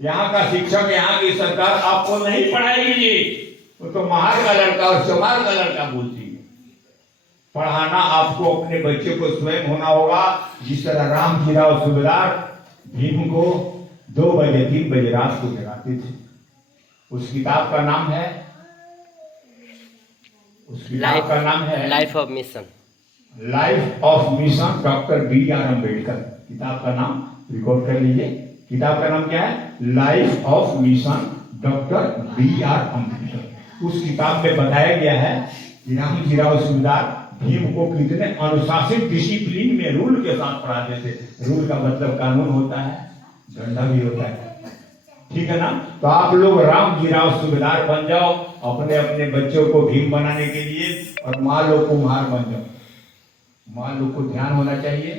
यहाँ का शिक्षक, यहाँ की सरकार आपको नहीं पढ़ाएगी जी, वो तो महार का लड़का और चमार का लड़का बोलती है। पढ़ाना आपको अपने बच्चे को स्वयं होना होगा। जिस तरह रामजी राव सूबेदार भीम को 2 बजे 3 बजे रात को जगाते थे। उस किताब का नाम है, उस किताब का नाम है life of mission. Life of mission doctor B.R. Ambedkar. किताब का नाम रिकॉर्ड कर लीजिए। किताब का नाम क्या है? Life of mission doctor B.R. Ambedkar. उस किताब में बताया गया है कि रामजी राव सूबेदार भीम को कितने अनुशासित डिसिप्लिन में रूल के साथ पढ़ाते थे। रूल का मतलब कानून होता है, डंडा भी होता है, ठीक है ना? तो आप लोग रामजी राव सूबेदार बन जाओ अपने अपने बच्चों को भीम बनाने के लिए, और माँ लोग कुम्हार बन जाओ। माँ लोग को ध्यान होना चाहिए,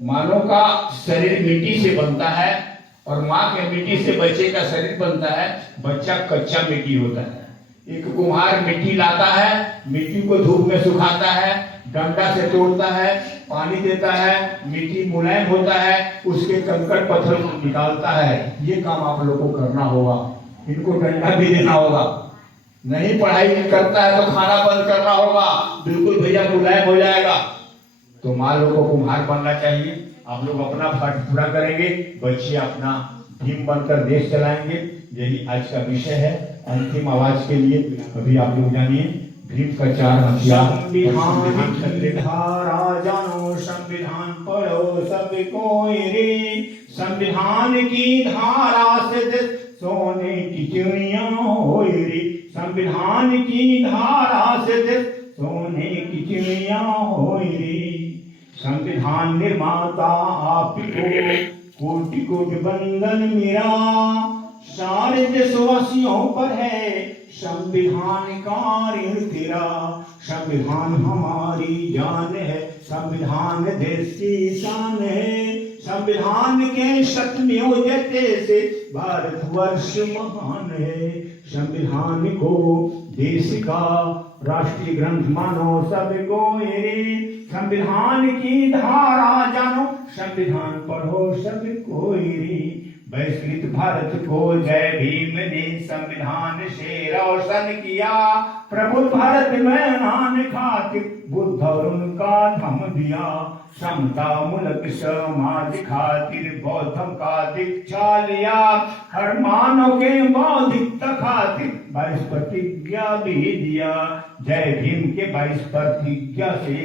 मानव का शरीर मिट्टी से बनता है और माँ के मिट्टी से बच्चे का शरीर बनता है। बच्चा कच्चा मिट्टी होता है। एक कुम्हार मिट्टी लाता है, मिट्टी को धूप में सुखाता है, डंडा से तोड़ता है, पानी देता है, मिट्टी मुलायम होता है, उसके कंकड़ पत्थर को निकालता है। ये काम आप लोगों को करना होगा। इनको डंडा भी देना होगा। नहीं पढ़ाई करता है तो खाना बंद करना होगा। बिल्कुल भैया मुलायम हो जाएगा। तो माँ लोगों को कुम्हार बनना चाहिए। आप लोग अपना फर्ज पूरा करेंगे, बच्चे अपना भीम बनकर देश चलाएंगे। यही आज का विषय है। अंतिम आवाज के लिए अभी आप लोग जानिए भीम का 4 हथियार। संविधान की धारा जानो, संविधान पढ़ो सब कोई रे। संविधान की धारा से सोने की चिड़िया होई रे। संविधान की धारा से सोने की चिड़िया होई रे। संविधान निर्माता आपको कोटि कोटि वंदन मेरा। सारे देशवासियों पर है संविधान का ऋण तेरा। संविधान हमारी जान है, संविधान देश की शान है। संविधान के सत्यों जैसे भारतवर्ष महान है। संविधान को देश का राष्ट्रीय ग्रंथ मानो सबको रे। संविधान की धारा जानो, संविधान पढ़ो सबको रे। बहिष्कृत भारत को जय भीम ने संविधान से रोशन किया। प्रबुद्ध भारत में नान खातिर बुद्ध और उनका धम दिया। समता मूलक समाज खातिर बौद्धम का दीक्षा लिया। हर मानव के बौद्धिकता खातिर 22 प्रतिज्ञा भी दिया। जय भीम के 22 प्रतिज्ञा से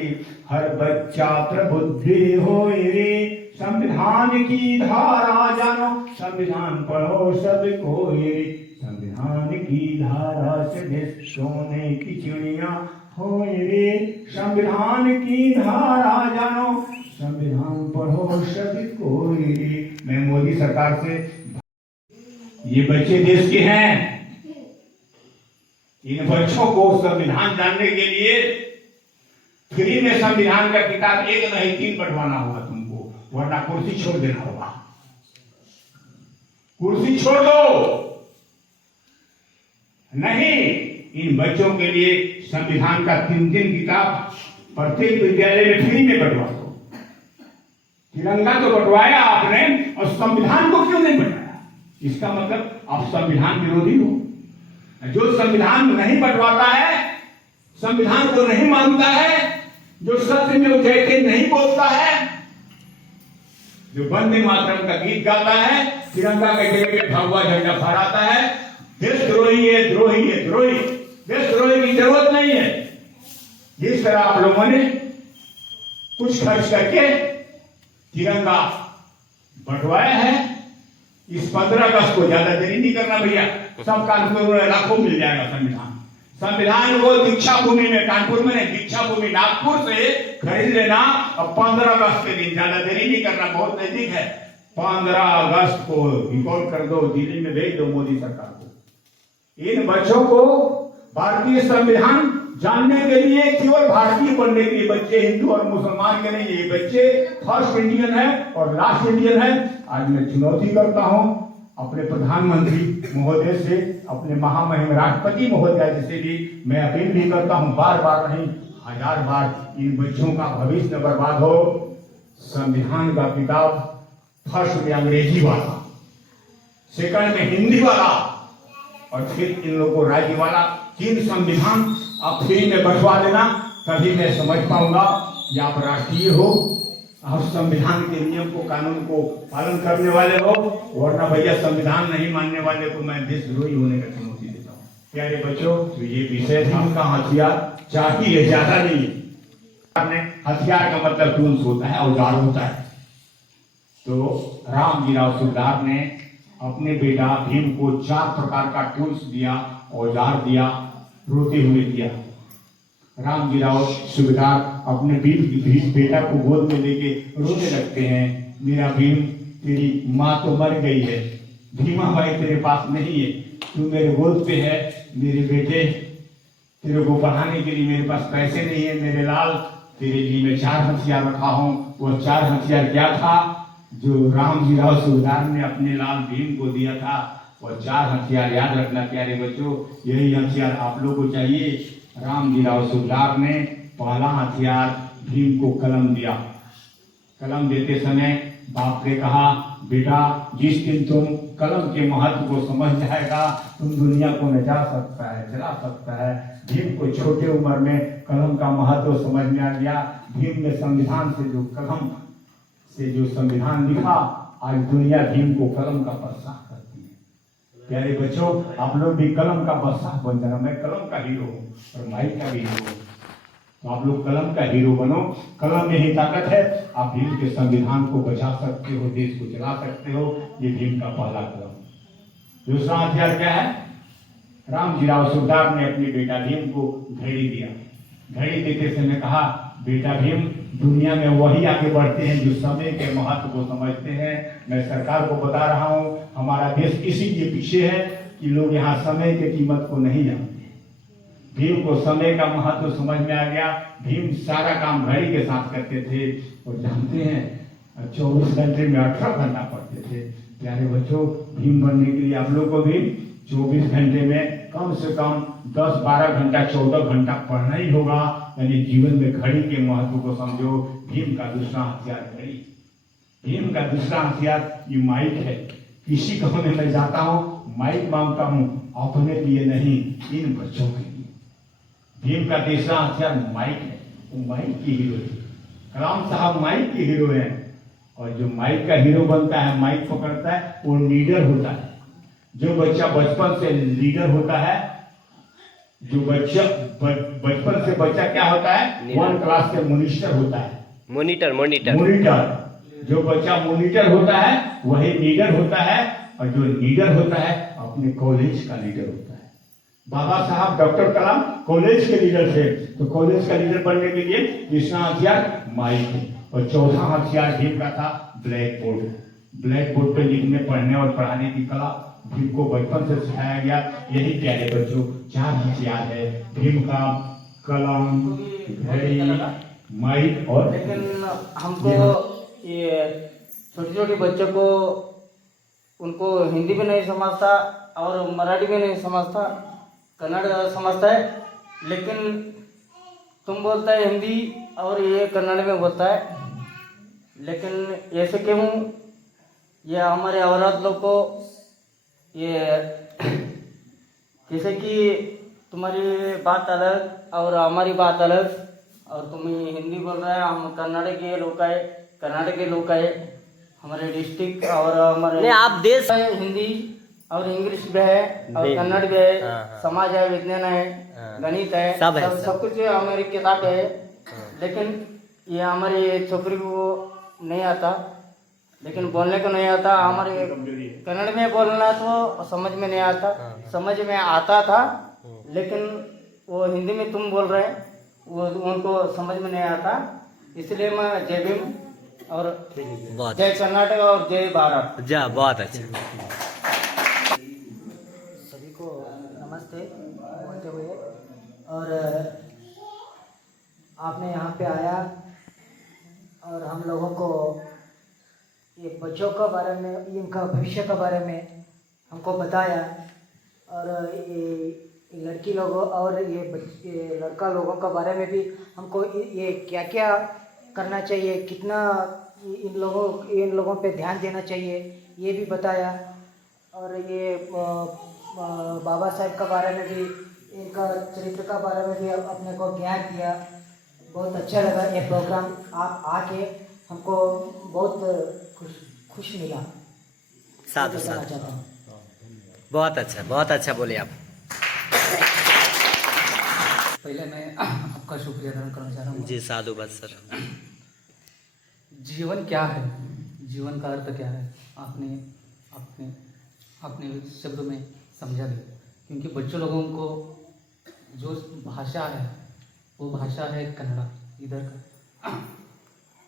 हर बच्चा प्रबुद्धि होए रे। संविधान की धारा जानो, संविधान पढ़ो सबको रे। संविधान की धारा से देश सोने की चिड़िया होए रे। संविधान की धारा जानो, संविधान पढ़ो सबको रे। मैं मोदी सरकार से, ये बच्चे देश के हैं, इन बच्चों को संविधान जानने के लिए फ्री में संविधान का किताब 1 नहीं 3 बंटवाना होगा तुमको, वरना कुर्सी छोड़ देना होगा। कुर्सी छोड़ दो। नहीं, इन बच्चों के लिए संविधान का 3 किताब प्रत्येक विद्यालय में फ्री में बंटवा दो। तिरंगा तो बंटवाया आपने और संविधान को क्यों नहीं बंटवाया? इसका मतलब आप संविधान विरोधी हो। जो संविधान नहीं बंटवाता है, संविधान को नहीं मानता है, जो सत्य में जय के नहीं बोलता है, जो वंदे मातरम का गीत गाता है, तिरंगा के जगह पे भगवा झंडा फहराता है, देशद्रोही है, द्रोही है, द्रोही। देशद्रोही की जरूरत नहीं है। जिस तरह आप लोगों ने कुछ खर्च करके तिरंगा बंटवाया है, इस 15 अगस्त को ज्यादा देरी नहीं करना भैया। सब कानपुर में लाखों मिल जाएगा संविधान। संविधान को दीक्षा भूमि में, कानपुर में नहीं, दीक्षा भूमि नागपुर से खरीद लेना। और 15 अगस्त के दिन, ज्यादा देरी नहीं करना, बहुत नजदीक है। 15 अगस्त को रिकॉर्ड कर दो, दिल्ली में भेज दो मोदी सरकार को। इन बच्चों को भारतीय संविधान जानने के लिए, केवल भारतीय बनने के लिए, बच्चे हिंदू और मुसलमान के नहीं, ये बच्चे फर्स्ट इंडियन है और लास्ट इंडियन है। आज मैं चुनौती करता हूं अपने प्रधानमंत्री महोदय से, अपने महामहिम राष्ट्रपति महोदय से भी मैं अपील भी करता हूं, बार बार नहीं 1000 बार, इन बच्चों का भविष्य न बर्बाद हो। संविधान का किताब फर्स्ट में अंग्रेजी वाला, सेकंड में हिंदी वाला और फिर इन लोगों को राज्य वाला 3 संविधान आप फ्री में बंटवा देना। तभी मैं समझ पाऊंगा कि आप राष्ट्रीय हो, आप संविधान के नियम को, कानून को पालन करने वाले हो। वरना भैया संविधान नहीं मानने वाले को मैं देशद्रोही होने का चुनौती देता हूँ। प्यारे बच्चों, तो ये विषय था का हथियार चाहिए, ज्यादा नहीं है। हथियार का मतलब टूल्स होता है, औजार होता है। तो रामजीराव सुबेदार ने अपने बेटा भीम को 4 प्रकार का टूल्स दिया, औजार दिया, रोते हुए दिया। रामजीराव सुबेदार अपने बेटा को गोद में लेके रोने लगते हैं। मेरा भीम, तेरी माँ तो मर गई है, भीमा भाई तेरे पास नहीं है, तू मेरे गोद पे है। मेरे बेटे, तेरे को पढ़ाने के लिए मेरे पास पैसे नहीं है, मेरे लाल तेरे लिए मैं 4 हथियार रखा हूँ। वो 4 हथियार क्या था जो रामजीराव सूबेदार ने अपने लाल भीम को दिया था? वो 4 हथियार याद रखना प्यारे बच्चों, यही हथियार आप लोग को चाहिए। रामजीराव सूबेदार ने पहला हथियार भीम को कलम दिया। कलम देते समय बाप ने कहा, बेटा जिस दिन तुम कलम के महत्व को समझ जाएगा तुम दुनिया को नचा सकता है, चला सकता है। भीम को छोटे उम्र में कलम का महत्व समझ में आ गया। भीम ने संविधान से जो कलम से जो संविधान लिखा, आज दुनिया भीम को कलम का बदशाह करती है। प्यारे बच्चों, आप लोग भी कलम का बदशाह बन जाना। मैं कलम का हीरो हूँ और माइक का भी हीरो हूँ, तो आप लोग कलम का हीरो बनो। कलम में ही ताकत है। आप भीम के संविधान को बचा सकते हो, देश को चला सकते हो। ये भीम का पहला कलम। दूसरा हथियार क्या है? रामजीराव सूबेदार ने अपने बेटा भीम को घड़ी दिया। घड़ी देते समय कहा, बेटा भीम, दुनिया में वही आगे बढ़ते हैं जो समय के महत्व को समझते हैं। मैं सरकार को बता रहा हूँ, हमारा देश इसीलिए पीछे है कि लोग यहाँ समय की कीमत को नहीं जानते। भीम को समय का महत्व समझ में आ गया। भीम सारा काम घड़ी के साथ करते थे और जानते हैं 24 घंटे में 18 घंटा पढ़ते थे। प्यारे बच्चों, भीम बनने के लिए आप लोग को भी 24 घंटे में कम से कम 10-12 घंटा 14 घंटा पढ़ना ही होगा। यानी जीवन में घड़ी के महत्व को समझो। भीम का दूसरा हथियार घड़ी। भीम का दूसरा हथियार ये माइक है। किसी गाँव में मैं जाता हूँ, माइक मांगता हूँ, अपने लिए नहीं, इन बच्चों के लिए। भीम का तीसरा हथियार माइक है। वो माइक की हीरो है। कलाम साहब माइक के हीरो हैं। और जो माइक का हीरो बनता है, माइक पकड़ता है, वो लीडर होता है। जो बच्चा बचपन से लीडर होता है, जो बच्चा बचपन से बच्चा क्या होता है, 1 क्लास से मॉनिटर होता है। मॉनिटर जो बच्चा मॉनिटर होता है वही लीडर होता है। और जो लीडर होता है अपने कॉलेज का लीडर होता है। बाबा साहब डॉक्टर कलाम कॉलेज के लीडर थे, तो कॉलेज का लीडर बनने के लिए तीसरा हथियार माइक है। और चौथा हथियार भीम का था ब्लैक बोर्ड। ब्लैक बोर्ड पे लिखने, पढ़ने और पढ़ाने की कला भीम को बचपन से सिखाया गया। यही प्यारे बच्चों 4 हथियार है भीम का, कलम, घड़ी, माइक और। लेकिन हमको ये छोटे छोटे बच्चों को उनको हिंदी भी नहीं समझता और मराठी भी नहीं समझता, कन्नड़ समझता है। लेकिन तुम बोलता है हिंदी और ये कन्नड़ में बोलता है। लेकिन ऐसे क्यों? ये हमारे औरत लोग को ये जैसे कि तुम्हारी बात अलग और हमारी बात अलग, और तुम हिंदी बोल रहे हैं, हम कन्नड़ के लोग है, कर्नाटक के लोग है, हमारे डिस्ट्रिक्ट और हमारे आप देश हिंदी और इंग्लिश भी है और कन्नड़ भी है। समाज है, विज्ञान है, गणित है, सब कुछ हमारी किताब है। लेकिन ये हमारी छोकरी को नहीं आता, लेकिन बोलने को नहीं आता। हमारे कन्नड़ में बोलना तो समझ में नहीं आता, समझ में आता था, लेकिन वो हिंदी में तुम बोल रहे हैं वो उनको समझ में नहीं आता। इसलिए मैं जय भीम और जय कर्नाटक और जय भारत। बहुत अच्छा। सभी को नमस्ते बोलते हुए, और आपने यहाँ पे आया और हम लोगों को ये बच्चों का बारे में, इनका भविष्य के बारे में हमको बताया। और ये लड़की लोगों और ये लड़का लोगों के बारे में भी हमको ये क्या क्या करना चाहिए, कितना इन लोगों पे ध्यान देना चाहिए, ये भी बताया। और ये बाबा साहब के बारे में भी, इनका चरित्र का बारे में भी अपने को ज्ञान दिया। बहुत अच्छा लगा ये प्रोग्राम। आप आके हमको बहुत खुश मिला। साधु साधु, बहुत अच्छा बोले आप। पहले मैं आपका शुक्रिया अदा करना चाह रहा हूँ। जी साधु बस सर। जीवन क्या है, जीवन का अर्थ क्या है, आपने अपने अपने शब्दों में समझा भी। क्योंकि बच्चों लोगों को जो भाषा है वो भाषा है कन्नड़ा इधर का।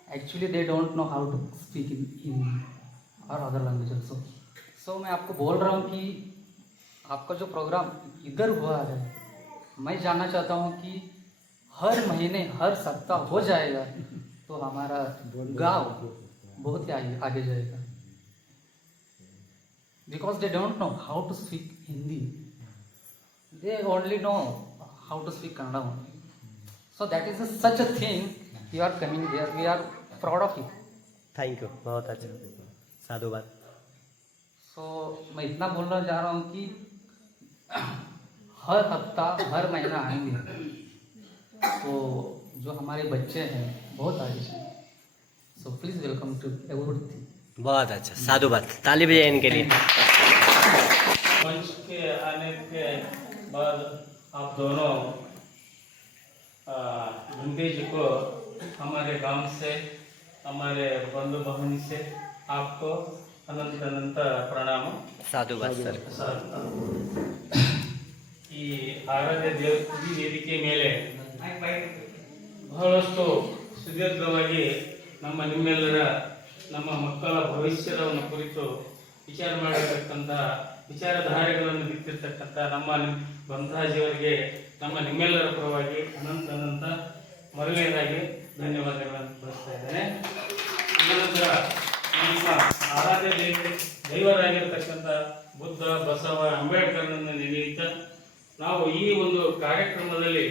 Actually they don't know how to speak in और अदर लैंग्वेज ऑल्सो। सो मैं आपको बोल रहा हूँ कि आपका जो प्रोग्राम इधर हुआ है, मैं जानना चाहता हूँ कि हर महीने हर सप्ताह हो जाएगा तो हमारा गांव बहुत ही आगे जाएगा। Because they don't know how to speak Hindi, they only know how to speak Kannada only. So that is such a thing, you are coming there, we are proud of you. Thank you, बहुत अच्छा, साधुवाद। सो मैं इतना बोलना चाह रहा हूँ कि हर हफ्ता हर महीना आएंगे तो जो हमारे बच्चे हैं बहुत आगे हैं। So please welcome to everything. बहुत अच्छा, साधुवाद, ताली बजाइए इनके लिए। मंच के आने के बाद आप दोनों हिंदी जी को हमारे गांव से, हमारे बंधु बहन से आपको अनंत अनंत प्रणाम। साधुवाद सर। ಈ ಆರಾಧ್ಯ ಈ ವೇದಿಕೆ ಮೇಲೆ ಬಹಳಷ್ಟು ಸುದೀರ್ಘವಾಗಿ ನಿಮ್ಮೆಲ್ಲರ ನಮ್ಮ ಮಕ್ಕಳ ಭವಿಷ್ಯದ ಕುರಿತು ವಿಚಾರ ಮಾಡಿರ್ತಕ್ಕಂಥ ವಿಚಾರಧಾರೆಗಳನ್ನು ಬಿತ್ತಿರ್ತಕ್ಕಂಥ ನಮ್ಮ ಬಂಧಾಜಿಯವರಿಗೆ ನಿಮ್ಮೆಲ್ಲರ ಪರವಾಗಿ ಅನಂತ ಅನಂತ ಮೊದಲನೇದಾಗಿ ಧನ್ಯವಾದಗಳನ್ನು ತಿಳಿಸ್ತಾ ಇದ್ದೇನೆ. ನಂತರ ನಮ್ಮ ಆರಾಧ್ಯ ದೈವರಾಗಿರ್ತಕ್ಕಂಥ ಬುದ್ಧ, ಬಸವ, ಅಂಬೇಡ್ಕರ್ನನ್ನು ನೆನೆಯುತ್ತಾ ನಾವು ಈ ಒಂದು ಕಾರ್ಯಕ್ರಮದಲ್ಲಿ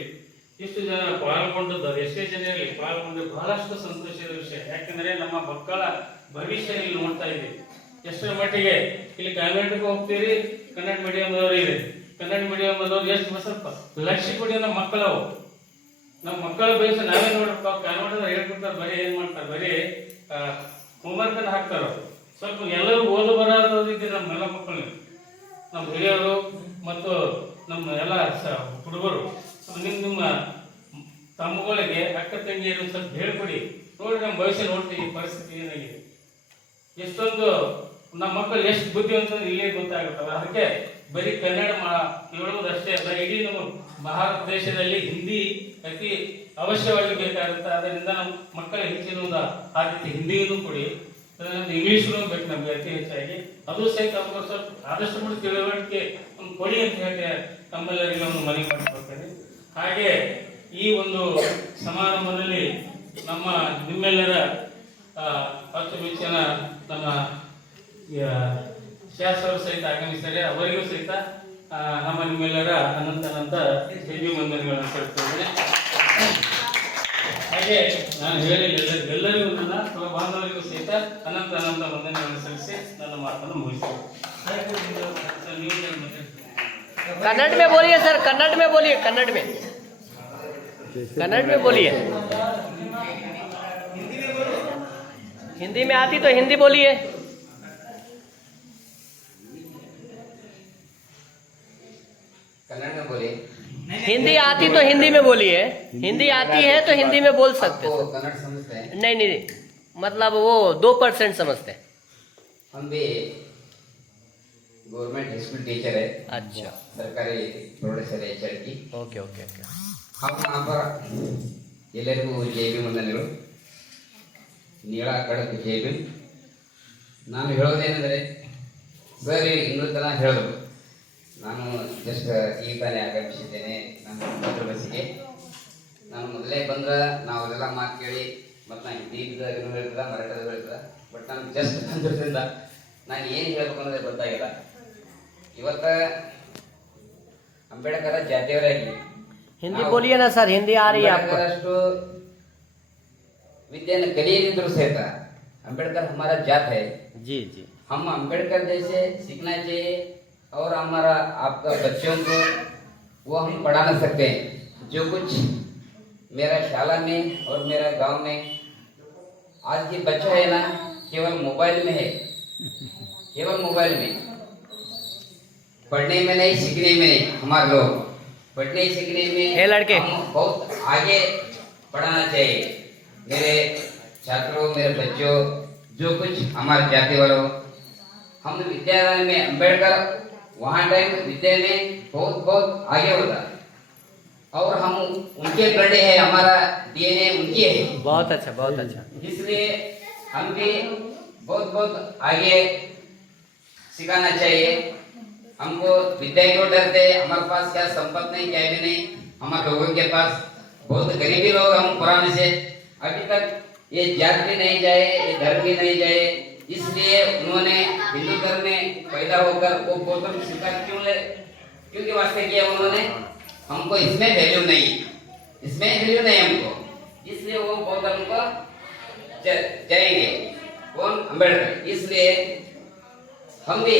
ಇಷ್ಟು ಜನ ಪಾಲ್ಗೊಂಡದ್ದು, ಎಷ್ಟೇ ಜನ ಇರಲಿ ಪಾಲ್ಗೊಂಡು ಬಹಳಷ್ಟು ಸಂತೋಷದ ವಿಷಯ. ಯಾಕಂದ್ರೆ ನಮ್ಮ ಮಕ್ಕಳ ಭವಿಷ್ಯ ಇಲ್ಲಿ ನೋಡ್ತಾ ಇದ್ದೀವಿ. ಎಷ್ಟರ ಮಟ್ಟಿಗೆ ಇಲ್ಲಿ ಕಾನ್ವೆಂಟ್ಗೆ ಹೋಗ್ತೀರಿ, ಕನ್ನಡ ಮೀಡಿಯಂದವರು ಇದೆ, ಕನ್ನಡ ಮೀಡಿಯಂದವ್ರು ಎಷ್ಟು ಸ್ವಲ್ಪ ಲಕ್ಷ ಕೊಡಿ ನಮ್ಮ ಮಕ್ಕಳವು. ನಮ್ಮ ಮಕ್ಕಳ ಭವಿಷ್ಯ ನಾವೇ ನೋಡ್ಬೇಕು. ಕಾನ್ವೆಂಟ್ ಹೇಳ್ಕೊಡ್ತಾರೆ, ಬರೀ ಏನ್ ಮಾಡ್ತಾರೆ, ಬರೀ ಹೋಮ್ವರ್ಕ್ ಅನ್ನು ಹಾಕ್ತಾರ. ಸ್ವಲ್ಪ ಎಲ್ಲರೂ ಓದು ಬರೋದಿದ್ರೆ ನಮ್ಮೆಲ್ಲ ಮಕ್ಕಳು, ನಮ್ಮ ಹಿರಿಯರು ಮತ್ತು ನಮ್ಮ ಎಲ್ಲ ಹುಡುಗರು ನಿಮ್ಮ ತಮ್ಮಗಳಿಗೆ, ಅಕ್ಕ ತಂಗಿಯರು ಸ್ವಲ್ಪ ಹೇಳ್ಕೊಡಿ. ನೋಡಿ ನಮ್ಮ ಭವಿಷ್ಯ ನೋಡ್ತೀವಿ ಪರಿಸ್ಥಿತಿ ಏನಾಗಿದೆ, ಎಷ್ಟೊಂದು ನಮ್ಮ ಮಕ್ಕಳು ಎಷ್ಟು ಬುದ್ಧಿವಂತ ಇಲ್ಲೇ ಗೊತ್ತಾಗುತ್ತಲ್ಲ. ಅದಕ್ಕೆ ಬರೀ ಕನ್ನಡ ಹೇಳುವುದಷ್ಟೇ ಅಲ್ಲ, ಇಡೀ ನಮ್ಮ ಭಾರತ ದೇಶದಲ್ಲಿ ಹಿಂದಿ ಅತಿ ಅವಶ್ಯವಾಗಿ ಬೇಕಾಗುತ್ತೆ. ಅದರಿಂದ ನಮ್ಮ ಮಕ್ಕಳ ಹೆಚ್ಚಿನ ಒಂದು ಆದ್ಯತೆ ಹಿಂದಿಯನ್ನು ಕೊಡಿ, ಇಂಗ್ಲಿಷ್ನು ಬೇಕು ನಮ್ಗೆ ಅತಿ ಹೆಚ್ಚಾಗಿ. ಅದು ಸಹಿತ ಸ್ವಲ್ಪ ಆದಷ್ಟು ಕೂಡ ತಿಳುವಳಿಕೆ ಒಂದು ಕೊಡಿ ಅಂತ ಹೇಳಿ ತಮ್ಮೆಲ್ಲರಿಗೆ ಒಂದು ಮನವಿ ಮಾಡಿಕೊಡ್ತೇನೆ. ಹಾಗೆ ಈ ಒಂದು ಸಮಾರಂಭದಲ್ಲಿ ನಿಮ್ಮೆಲ್ಲರ ಅಚ್ಚುಮೆಚ್ಚಿನ ನಮ್ಮ ಶಾಸಕರು ಸಹಿತ ಆಗಮಿಸಿದ್ದಾರೆ. ಅವರಿಗೂ ಸಹಿತ ನಿಮ್ಮೆಲ್ಲರ ಅನಂತ ಅನಂತ ವಂದನೆಗಳನ್ನು ಸಲ್ಲಿಸುತ್ತೇನೆ. ಹಾಗೆ ನಾನು ಹೇಳಿಲ್ಲ, ಎಲ್ಲರಿಗೂ ನನ್ನ ಬಾಂಧವರಿಗೂ ಸಹಿತ ಅನಂತ ಅನಂತ ವಂದನೆಗಳನ್ನು ಸಲ್ಲಿಸಿ ನನ್ನ ಮಾತನ್ನು ಮುಗಿಸ್ತೇನೆ. कन्नड़ में बोलिए सर, कन्नड़ में बोलिए, कन्नड़ में बोलिए। हिंदी में आती तो हिंदी बोलिए। कन्नड़ में बोलिए। हिंदी आती तो हिंदी में बोलिए, हिंदी आती है तो हिंदी में बोल सकते आपको हैं। कन्नड़ समझते हैं? नहीं नहीं, मतलब वो 2% समझते हैं। हम भी गवर्नमेंट स्कूल टीचर है, अच्छा, सरकारी ಪ್ರೌಢಶಾಲೆ ಸರಿ ಎಚ್ಚರಿಕೆ. Okay okay okay. हम यहाँ पर ಎಲ್ಲರಿಗೂ ಜೈ ಭೀಮ್ ವಂದನೆಗಳು, ನೀಳ ಕಡಕ್ ಜೈ ಭೀಮ್. ನಾನು ಹೇಳೋದೇನೆಂದರೆ, ಸರ್ ಇನ್ನೂ ತನ ಹೇಳಿದ್ರು, ನಾನು ಜಸ್ಟ್ ಈಗ ತಾನೇ ಆಗಮಿಸಿದ್ದೇನೆ ನಮ್ಮ ಬಸ್ಸಿಗೆ. ನಾನು ಮೊದಲೇ ಬಂದ್ರೆ ನಾವೆಲ್ಲ ಮಾತು ಕೇಳಿ ಮತ್ತು ನಾನು ಹಿಂದಿದ ಹೇಳ್ತದ, ಮರಾಠದ ಹೇಳ್ತದ, ಬಟ್ ನಾನು ಜಸ್ಟ್ ಬಂದಿರೋದ್ರಿಂದ ನಾನು ಏನು ಹೇಳ್ಬೇಕು ಅನ್ನೋದೇ ಗೊತ್ತಾಗಿಲ್ಲ. ಇವತ್ತ ಅಂಬೇಡ್ಕರ್ ಜಾತಿಯವರಾಗಿ हिंदी बोलिए ना सर, हिंदी आ रही है आपको? अಷ್ಟು विद्या कलियदिದ್ರು सहित अंबेडकर हमारा जात है। जी जी, हम अंबेडकर जैसे सीखना चाहिए और हमारा आपका बच्चों को वो हम पढ़ा ना सकते हैं। जो कुछ मेरा शाला में और मेरा गांव में आज के बच्चा है ना, केवल मोबाइल में है, केवल मोबाइल में, पढ़ने में नहीं, सीखने में नहीं। हमारे लोग पढ़ने सीखने में हे लड़के हम बहुत आगे पढ़ाना चाहिए। मेरे छात्रों, मेरे बच्चों, जो कुछ हमारे जाति वालों, हम विद्यालय में अंबेडकर वहाँ टाइम विद्या में बहुत बहुत आगे होता और हम उनके ब्लड है, हमारा डीएनए उनकी है। बहुत अच्छा, बहुत अच्छा। इसलिए हम भी बहुत बहुत आगे सिखाना चाहिए। हमको विद्या क्यों डरते, हमारे पास क्या संपत्ति नहीं, क्या भी नहीं हमारे लोगों के पास, बहुत गरीबी लोग हम पुराने से अभी तक ये जात भी नहीं जाए, ये धर्म भी नहीं जाए, इसलिए उन्होंने हिंदू धर्म में पैदा होकर वो गौतम स्वीकार क्योंकि वास्ते किया उन्होंने, हमको इसमें वैल्यू नहीं, इसमें वैल्यू नहीं हमको, इसलिए वो गौतम को जाएंगे, कौन? अम्बेडकर। इसलिए हम भी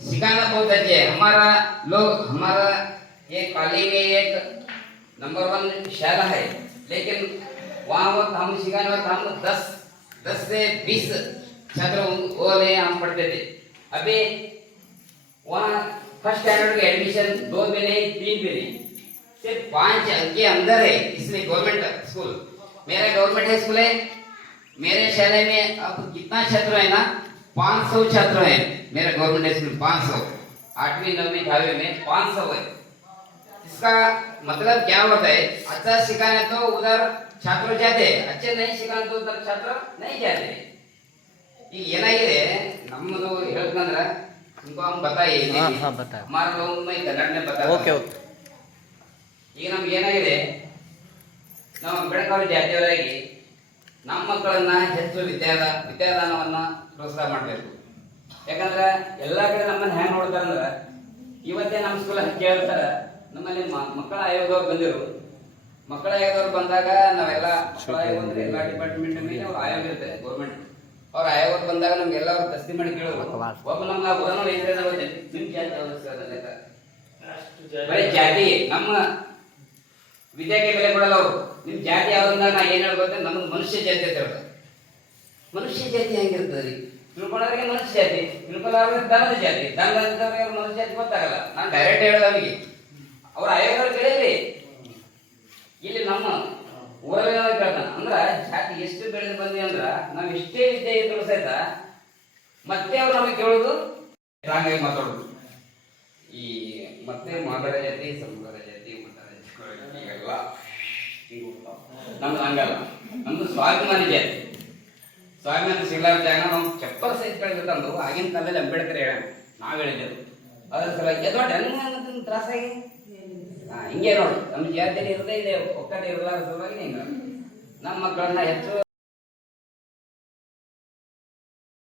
सिखाना बहुत अच्छे है। हमारा एक पाली में एक नंबर 1 शाला है, लेकिन वहाँ वक्त हम सिखाने वक्त हम 10 से 20 छात्र वो ले हम पढ़ते थे। अभी वहाँ फर्स्ट स्टैंडर्ड के एडमिशन 2 भी नहीं, 3 भी नहीं, सिर्फ 5 अंक के अंदर है। इसलिए गवर्नमेंट स्कूल, मेरा गवर्नमेंट हाई स्कूल है, मेरे शाले में अब कितना छात्र है ना, 500 छात्र है मेरा गवर्नमेंट स्कूल। 500, 8वीं 9वीं 10वीं में 500 है। इसका मतलब क्या होता है? अच्छा सिखाने तो उधर छात्र जाते, अच्छे नहीं सिखाने तो उधर छात्र नहीं जाते। ಈಗ ಏನಾಗಿದೆ ನಮ್ಮದು ಹೇಳ್ತಂದ್ರೆ ನಿಮ್ಗೆ हम बताइए हाँ बताओ। हमारे लोगों में कन्नड़ में बता ओके ओके। ಈಗ ನಮ್ಗೆ ಏನಾಗಿದೆ, ನಾವು ಅಂಬೇಡ್ಕರ್ ಜಾತಿಯವರಾಗಿ ನಮ್ಮ ಮಕ್ಕಳನ್ನ ಹೆಚ್ಚು ವಿದ್ಯಾದಾನವನ್ನ ಪ್ರೋತ್ಸಾಹ ಮಾಡಬೇಕು. ಯಾಕಂದ್ರೆ ಎಲ್ಲಾ ಕಡೆ ನಮ್ಮನ್ನ ಹೆಂಗ್ ನೋಡ್ತಾರಂದ್ರ, ಇವತ್ತೇ ನಮ್ಮ ಸ್ಕೂಲ್ ಕೇಳ್ತಾರ, ನಮ್ಮಲ್ಲಿ ಮಕ್ಕಳ ಆಯೋಗದವ್ರು ಬಂದಿರು. ಮಕ್ಕಳ ಆಯೋಗದವ್ರು ಬಂದಾಗ ನಾವೆಲ್ಲ ಮಕ್ಕಳ ಆಯೋಗ ಅಂದ್ರೆ ಎಲ್ಲಾ ಡಿಪಾರ್ಟ್ಮೆಂಟ್ ಮೇಲೆ ಅವ್ರ ಆಯೋಗ ಇರುತ್ತೆ ಗೌರ್ಮೆಂಟ್. ಅವ್ರ ಆಯೋಗ ಬಂದಾಗ ನಮ್ಗೆಲ್ಲ ಅವ್ರು ದಸ್ತಿ ಮಾಡಿ ಕೇಳೋರು. ಒಬ್ಬ ನಮ್ಗೆ ಉದಾಹರಣೆ ನಿಮ್ ಜಾತಿ ಯಾವ್ದು ಸರ್ ಅಂತ ಬರೀ ಜಾತಿ, ನಮ್ಮ ವಿದ್ಯಾಕ್ಕೆ ಬೆಲೆ ಕೊಡಲ್ಲ ಅವರು. ನಿಮ್ ಜಾತಿ ಯಾವ್ದನ್ನ ನಾ ಏನ್ ಹೇಳ್ಬೋದು, ನಮ್ದು ಮನುಷ್ಯ ಜಾತಿ ಅಂತ ಹೇಳ್ತಾರೆ. ಮನುಷ್ಯ ಜಾತಿ ಹೆಂಗಿರ್ತದೆ? ತಿಳ್ಕೊಂಡ್ರೆ ಮನುಷ್ಯ ಜಾತಿ, ತಿಳ್ಕೊಳ್ಳೋದ್ರೆ ದನದ ಜಾತಿ, ದನದವ್ರಿಗೆ ಮನುಷ್ಯ ಜಾತಿ ಗೊತ್ತಾಗಲ್ಲ. ನಾನು ಡೈರೆಕ್ಟ್ ಹೇಳೋದು ಅವನಿಗೆ, ಅವ್ರ ಆಯೋಗಗಳು ಕೇಳಿದ್ರಿ. ಇಲ್ಲಿ ನಮ್ಮ ಊರಲ್ಲಿ ಕೇಳ್ತಾನ ಅಂದ್ರ ಜಾತಿ ಎಷ್ಟು ಬೆಳೆದು ಬಂದಿ ಅಂದ್ರ ನಾವ್ ಎಷ್ಟೇ ವಿದ್ಯೆ ಇದ್ರು ಸಹಿತ ಮತ್ತೆ ಅವ್ರು ನಮಗೆ ಕೇಳೋದು ಹಾಗಾಗಿ ಮಾತಾಡೋದು. ಈ ಮತ್ತೆ ಮಾತಾಡ ಜಾತಿ, ಸಮುದಾಯ ಜಾತಿ, ಎಲ್ಲ ನಮ್ದು ಹಂಗಲ್ಲ. ನಮ್ದು ಸ್ವಾಭಿಮಾನಿ ಜಾತಿ. ಸ್ವಾಭಿಮಾನಿ ಸಿಗ್ಲಾರ ಜಾಗ ನಾವು ಚಪ್ಪಲ್ ಸಹಿತ ಬೆಳೆದಿರ್ತಂದು ಆಗಿನ ಕಾಲದಲ್ಲಿ ಅಂಬೇಡ್ಕರ್ ಹೇಳ, ನಾವ್ ಹೇಳಿದ್ದೆವು. ಅದ್ರ ಸಲುವಾಗಿ ದೊಡ್ಡ ಹೆಣ್ಣು ತ್ರಾಸಾಗಿ ಹಿಂಗೆ ನೋಡು, ನಮ್ಮ ಜಾತಿಯಲ್ಲಿ ಇರದೇ ಇದೆ ಒಕ್ಕಡೆ ಇರಲಾರ ಸಲುವಾಗಿ ಹಿಂಗ ನಮ್ಮ ಮಕ್ಕಳನ್ನ ಹೆಚ್ಚು